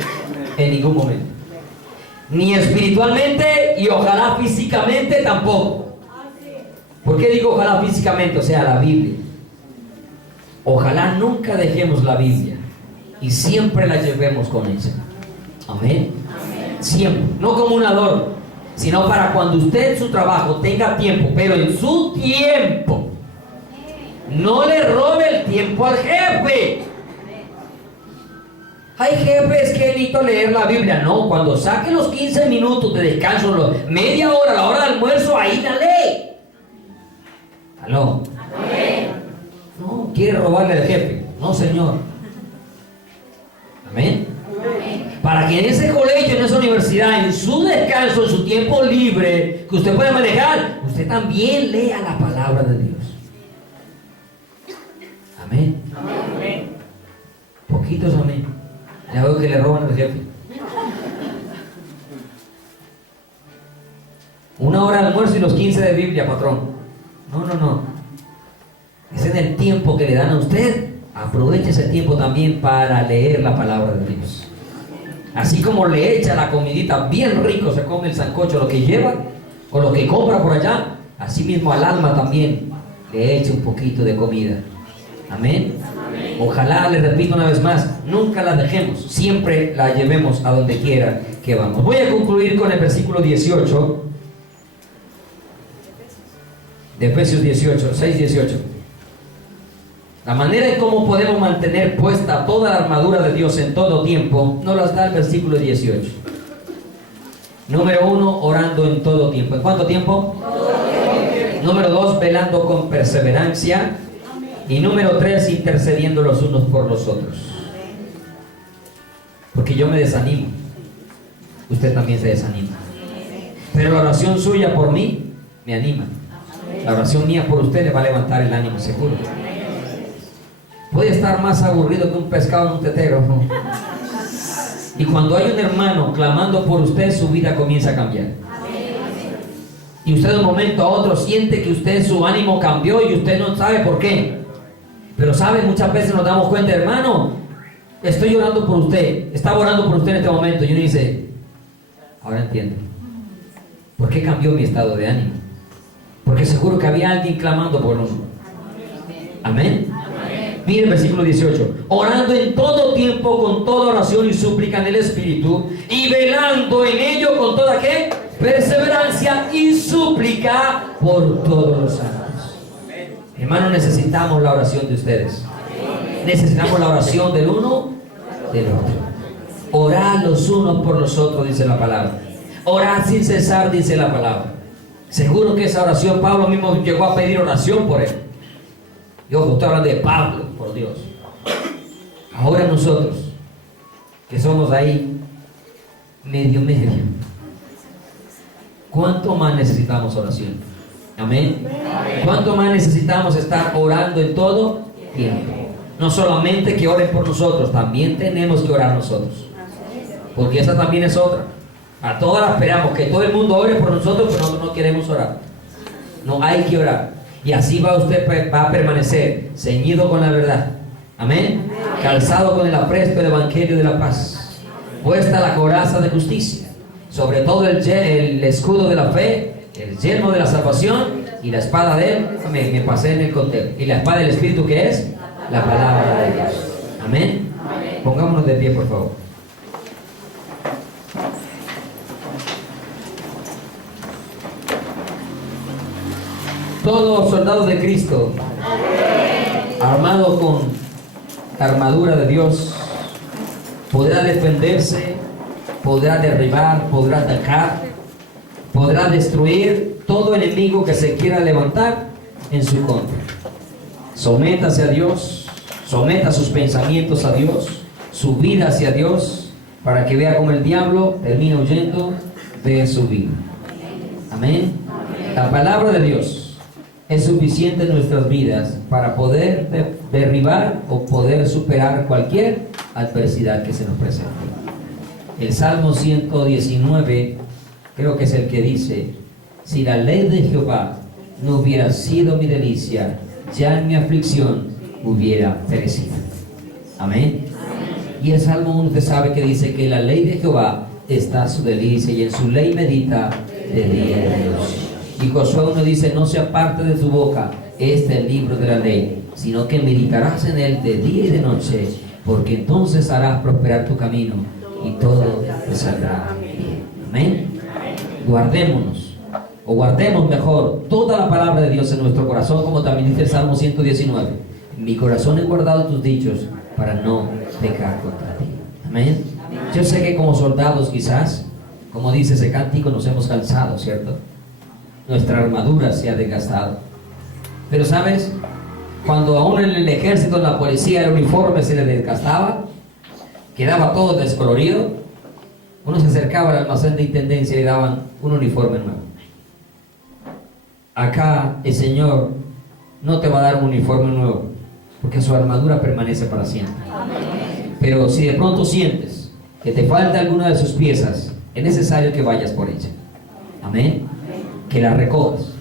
En ningún momento. Ni espiritualmente y ojalá físicamente tampoco. ¿Por qué digo ojalá físicamente? O sea, la Biblia. Ojalá nunca dejemos la Biblia y siempre la llevemos con ella. Amén. Siempre, no como un adorno, sino para cuando usted en su trabajo tenga tiempo, pero en su tiempo, no le robe el tiempo al jefe. Hay jefes que necesito leer la Biblia. No, cuando saque los 15 minutos de descanso, media hora, la hora de almuerzo, ahí la lee. ¿Aló? No, quiere robarle al jefe. No, Señor. Amén. Para que en ese colegio, en esa universidad, en su descanso, en su tiempo libre, que usted pueda manejar, usted también lea la palabra de Dios. Amén. Poquitos amén. Ya veo que le roban al jefe. 1 hora de almuerzo y los 15 de Biblia, patrón. No. Es en el tiempo que le dan a usted aproveche ese tiempo también para leer la palabra de Dios. Así como le echa la comidita bien rico, se come el sancocho, lo que lleva o lo que compra por allá, así mismo al alma también le eche un poquito de comida. Amén. Ojalá, les repito una vez más, nunca la dejemos, siempre la llevemos a donde quiera que vamos. Voy a concluir con el versículo 18 de Efesios 6:18. La manera en cómo podemos mantener puesta toda la armadura de Dios en todo tiempo, nos las da el versículo 18. Número 1, orando en todo tiempo. ¿En cuánto tiempo? Todo tiempo. Número 2, velando con perseverancia. Y número 3, intercediendo los unos por los otros. Porque yo me desanimo, usted también se desanima, pero la oración suya por mí me anima. La oración mía por usted le va a levantar el ánimo, seguro. Puede estar más aburrido que un pescado en un tetero, ¿no? Y cuando hay un hermano clamando por usted, su vida comienza a cambiar. Y usted de un momento a otro siente que su ánimo cambió y usted no sabe por qué. Pero sabe, muchas veces nos damos cuenta, hermano, estoy orando por usted, estaba orando por usted en este momento, y uno dice, ahora entiendo ¿por qué cambió mi estado de ánimo? Porque seguro que había alguien clamando por uno. Amén. Mire el versículo 18, orando en todo tiempo con toda oración y súplica en el Espíritu, y velando en ello con toda ¿qué? Perseverancia y súplica por todos los santos. Hermanos, necesitamos la oración de ustedes. Necesitamos la oración del uno del otro. Orad los unos por los otros, dice la palabra. Orad sin cesar, dice la palabra. Seguro que esa oración, Pablo mismo llegó a pedir oración por él. Y ojo, estoy hablando de Pablo, por Dios. Ahora nosotros, que somos ahí medio, ¿cuánto más necesitamos oración? Amén. ¿Cuánto más necesitamos estar orando en todo tiempo? No solamente que oren por nosotros, también tenemos que orar nosotros. Porque esa también es otra. A todas esperamos que todo el mundo ore por nosotros, pero nosotros no queremos orar. No, hay que orar. Y así usted va a permanecer ceñido con la verdad. Amén. Calzado con el apresto del evangelio de la paz. Puesta la coraza de justicia. Sobre todo el escudo de la fe, el yelmo de la salvación y la espada de él. Me pasé en el conteo. Y la espada del Espíritu, que es la palabra de Dios. Amén. Pongámonos de pie, por favor. Todo soldado de Cristo, armado con la armadura de Dios, podrá defenderse, podrá derribar, podrá atacar, podrá destruir todo enemigo que se quiera levantar en su contra. Sométase a Dios, someta sus pensamientos a Dios, su vida hacia Dios, para que vea cómo el diablo termina huyendo de su vida. Amén. La palabra de Dios es suficiente en nuestras vidas para poder derribar o poder superar cualquier adversidad que se nos presente. El Salmo 119 creo que es el que dice: si la ley de Jehová no hubiera sido mi delicia, ya en mi aflicción hubiera perecido. Amén. Y el Salmo 1 usted sabe que dice que la ley de Jehová está su delicia y en su ley medita de día y de noche. Y Josué 1 dice: no se aparte de tu boca este libro de la ley, sino que meditarás en él de día y de noche, porque entonces harás prosperar tu camino y todo te saldrá bien. Amén. Guardémonos, o guardemos mejor, toda la palabra de Dios en nuestro corazón, como también dice el Salmo 119. En mi corazón he guardado tus dichos para no pecar contra ti. Amén. Yo sé que como soldados quizás, como dice ese cántico, nos hemos cansado, ¿cierto? Nuestra armadura se ha desgastado. Pero ¿sabes? Cuando aún en el ejército, en la policía, el uniforme se le desgastaba, quedaba todo descolorido, uno se acercaba al almacén de intendencia y le daban un uniforme nuevo. Acá el Señor no te va a dar un uniforme nuevo, porque su armadura permanece para siempre. Pero si de pronto sientes que te falta alguna de sus piezas, es necesario que vayas por ella. Amén. Que la recojas.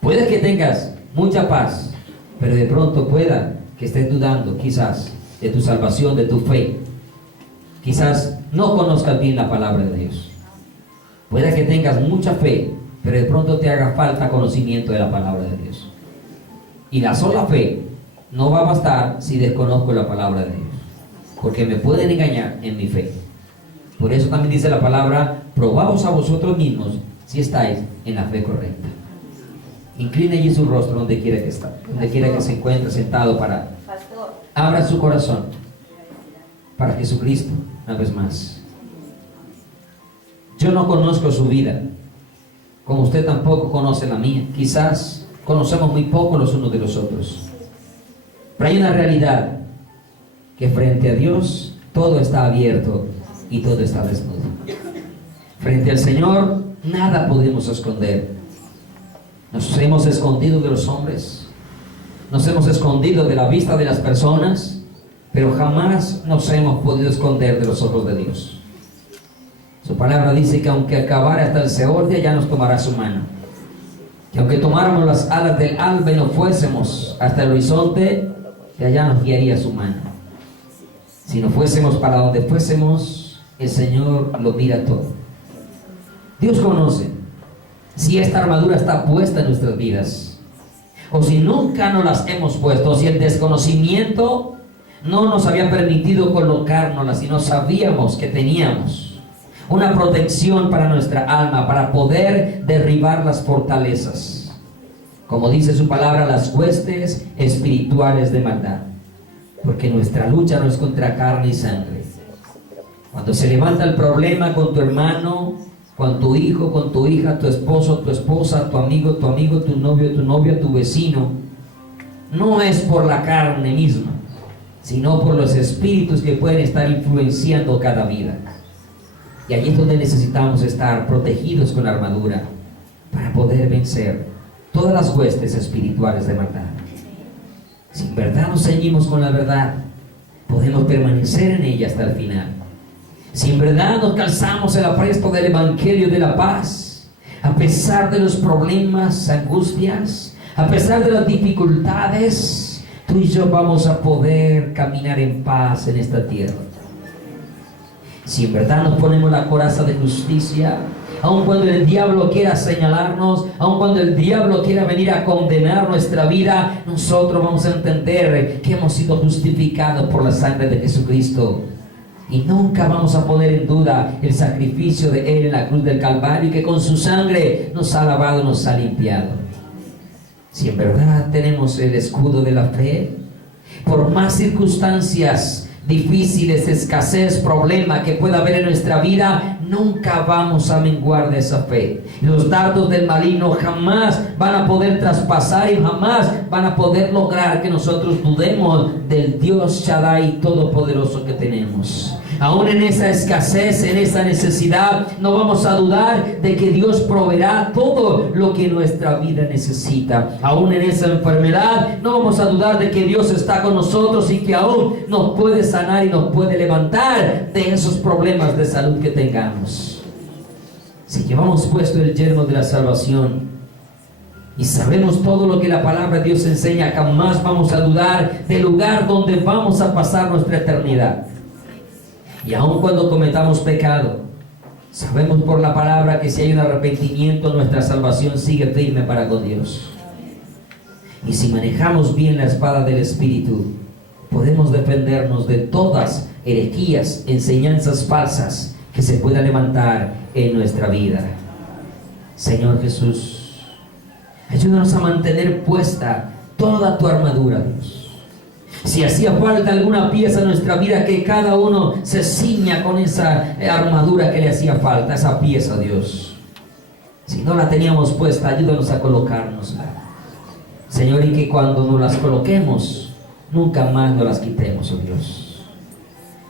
Puede que tengas mucha paz, pero de pronto pueda que estés dudando quizás de tu salvación, de tu fe. Quizás no conozcas bien la palabra de Dios. Puede que tengas mucha fe, pero de pronto te haga falta conocimiento de la palabra de Dios. Y la sola fe no va a bastar si desconozco la palabra de Dios, porque me pueden engañar en mi fe. Por eso también dice la palabra: probaos a vosotros mismos si estáis en la fe correcta. Incline allí su rostro donde quiera que está, donde quiera que se encuentre sentado, para abra su corazón para Jesucristo una vez más. Yo no conozco su vida, como usted tampoco conoce la mía. Quizás conocemos muy poco los unos de los otros, pero hay una realidad, que frente a Dios todo está abierto y todo está desnudo. Frente al Señor nada podemos esconder. Nos hemos escondido de los hombres, nos hemos escondido de la vista de las personas, pero jamás nos hemos podido esconder de los ojos de Dios. Su palabra dice que aunque acabara hasta el Seol, de allá nos tomará su mano. Que aunque tomáramos las alas del alba y nos fuésemos hasta el horizonte, de allá nos guiaría su mano. Si nos fuésemos para donde fuésemos, el Señor lo mira todo. Dios conoce si esta armadura está puesta en nuestras vidas, o si nunca nos las hemos puesto, o si el desconocimiento no nos había permitido colocárnoslas y no sabíamos que teníamos una protección para nuestra alma, para poder derribar las fortalezas, como dice su palabra, las huestes espirituales de maldad. Porque nuestra lucha no es contra carne y sangre. Cuando se levanta el problema con tu hermano, con tu hijo, con tu hija, tu esposo, tu esposa, tu amigo, tu novio, tu novia, tu vecino, no es por la carne misma, sino por los espíritus que pueden estar influenciando cada vida. Y allí es donde necesitamos estar protegidos con la armadura, para poder vencer todas las huestes espirituales de maldad. Si en verdad nos ceñimos con la verdad, podemos permanecer en ella hasta el final. Si en verdad nos calzamos el apresto del Evangelio de la paz, a pesar de los problemas, angustias, a pesar de las dificultades, tú y yo vamos a poder caminar en paz en esta tierra. Si en verdad nos ponemos la coraza de justicia, aun cuando el diablo quiera señalarnos, aun cuando el diablo quiera venir a condenar nuestra vida, nosotros vamos a entender que hemos sido justificados por la sangre de Jesucristo. Y nunca vamos a poner en duda el sacrificio de Él en la cruz del Calvario, y que con su sangre nos ha lavado, nos ha limpiado. Si en verdad tenemos el escudo de la fe, por más circunstancias difíciles, escasez, problema que pueda haber en nuestra vida, nunca vamos a menguar de esa fe. Los dardos del maligno jamás van a poder traspasar y jamás van a poder lograr que nosotros dudemos del Dios Shaddai todopoderoso que tenemos. Aún en esa escasez, en esa necesidad, no vamos a dudar de que Dios proveerá todo lo que nuestra vida necesita. Aún en esa enfermedad, no vamos a dudar de que Dios está con nosotros y que aún nos puede sanar y nos puede levantar de esos problemas de salud que tengamos. Si llevamos puesto el yelmo de la salvación y sabemos todo lo que la palabra de Dios enseña, jamás vamos a dudar del lugar donde vamos a pasar nuestra eternidad. Y aun cuando cometamos pecado, sabemos por la palabra que si hay un arrepentimiento, nuestra salvación sigue firme para con Dios. Y si manejamos bien la espada del Espíritu, podemos defendernos de todas herejías, enseñanzas falsas que se puedan levantar en nuestra vida. Señor Jesús, ayúdanos a mantener puesta toda tu armadura, Dios. Si hacía falta alguna pieza en nuestra vida, que cada uno se ciña con esa armadura que le hacía falta, esa pieza, Dios. Si no la teníamos puesta, ayúdanos a colocárnosla, Señor, y que cuando nos las coloquemos, nunca más nos las quitemos, oh Dios.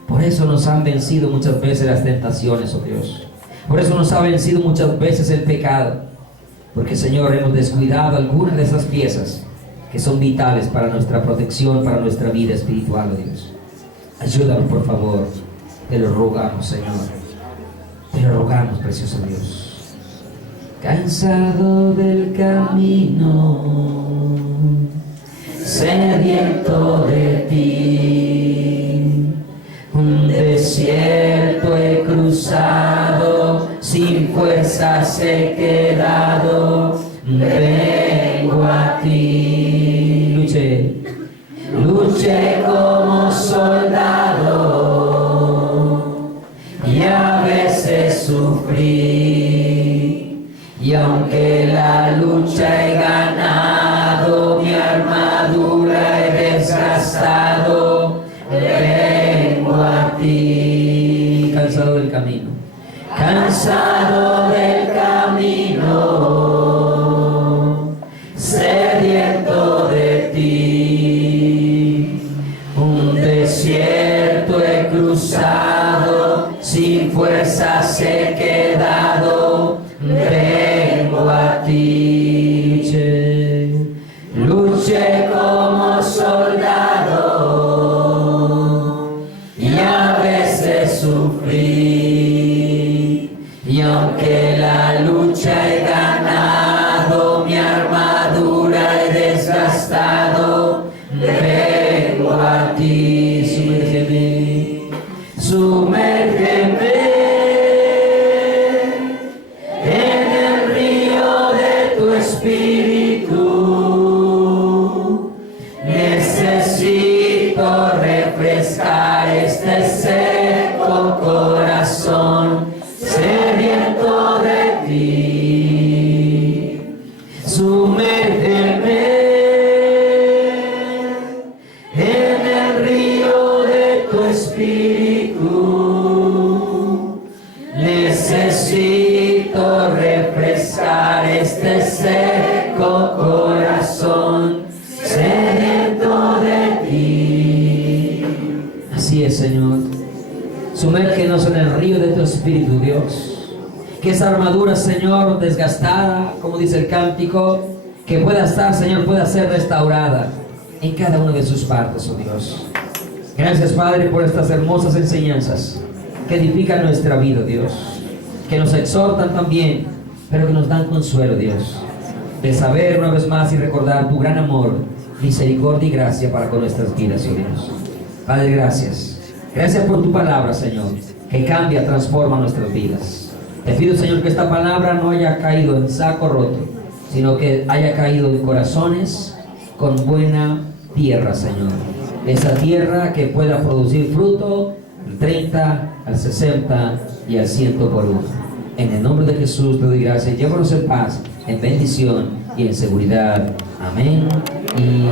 Por eso nos han vencido muchas veces las tentaciones, oh Dios. Por eso nos ha vencido muchas veces el pecado, porque, Señor, hemos descuidado algunas de esas piezas que son vitales para nuestra protección, para nuestra vida espiritual, oh Dios. Ayúdanos, por favor. Te lo rogamos, Señor. Te lo rogamos, precioso Dios. Cansado del camino, sediento de ti. Un desierto he cruzado, sin fuerzas he quedado, vengo a ti. Luché como soldado y a veces sufrí, y aunque la lucha he ganado, mi armadura he desgastado, vengo a ti. Cansado del camino, cansado del camino, sediento de ti. Un desierto he cruzado, sin fuerzas he quedado, vengo a ti. Luché como soldado y a veces sufrí, y aunque la lucha he ganado, mi armadura he desgastado, vengo a ti. Sumérgeme en el río de tu espíritu. Necesito refrescar este seco corazón, sediento de ti. Sumérgeme en el río de tu espíritu. Necesito refrescar este seco corazón, sediento de ti. Así es, Señor. Sumérgenos en el río de tu espíritu, Dios. Que esa armadura, Señor, desgastada, como dice el cántico, que pueda estar, Señor, pueda ser restaurada en cada una de sus partes, oh Dios. Gracias, Padre, por estas hermosas enseñanzas que edifican nuestra vida, Dios, que nos exhortan también, pero que nos dan consuelo, Dios, de saber una vez más y recordar tu gran amor, misericordia y gracia para con nuestras vidas, oh Dios. Padre, gracias. Gracias por tu palabra, Señor, que cambia, transforma nuestras vidas. Te pido, Señor, que esta palabra no haya caído en saco roto, sino que haya caído en corazones con buena tierra, Señor. Esa tierra que pueda producir fruto al 30, al 60 y al 100 por uno. En el nombre de Jesús te doy gracias. Llévanos en paz, en bendición y en seguridad. Amén y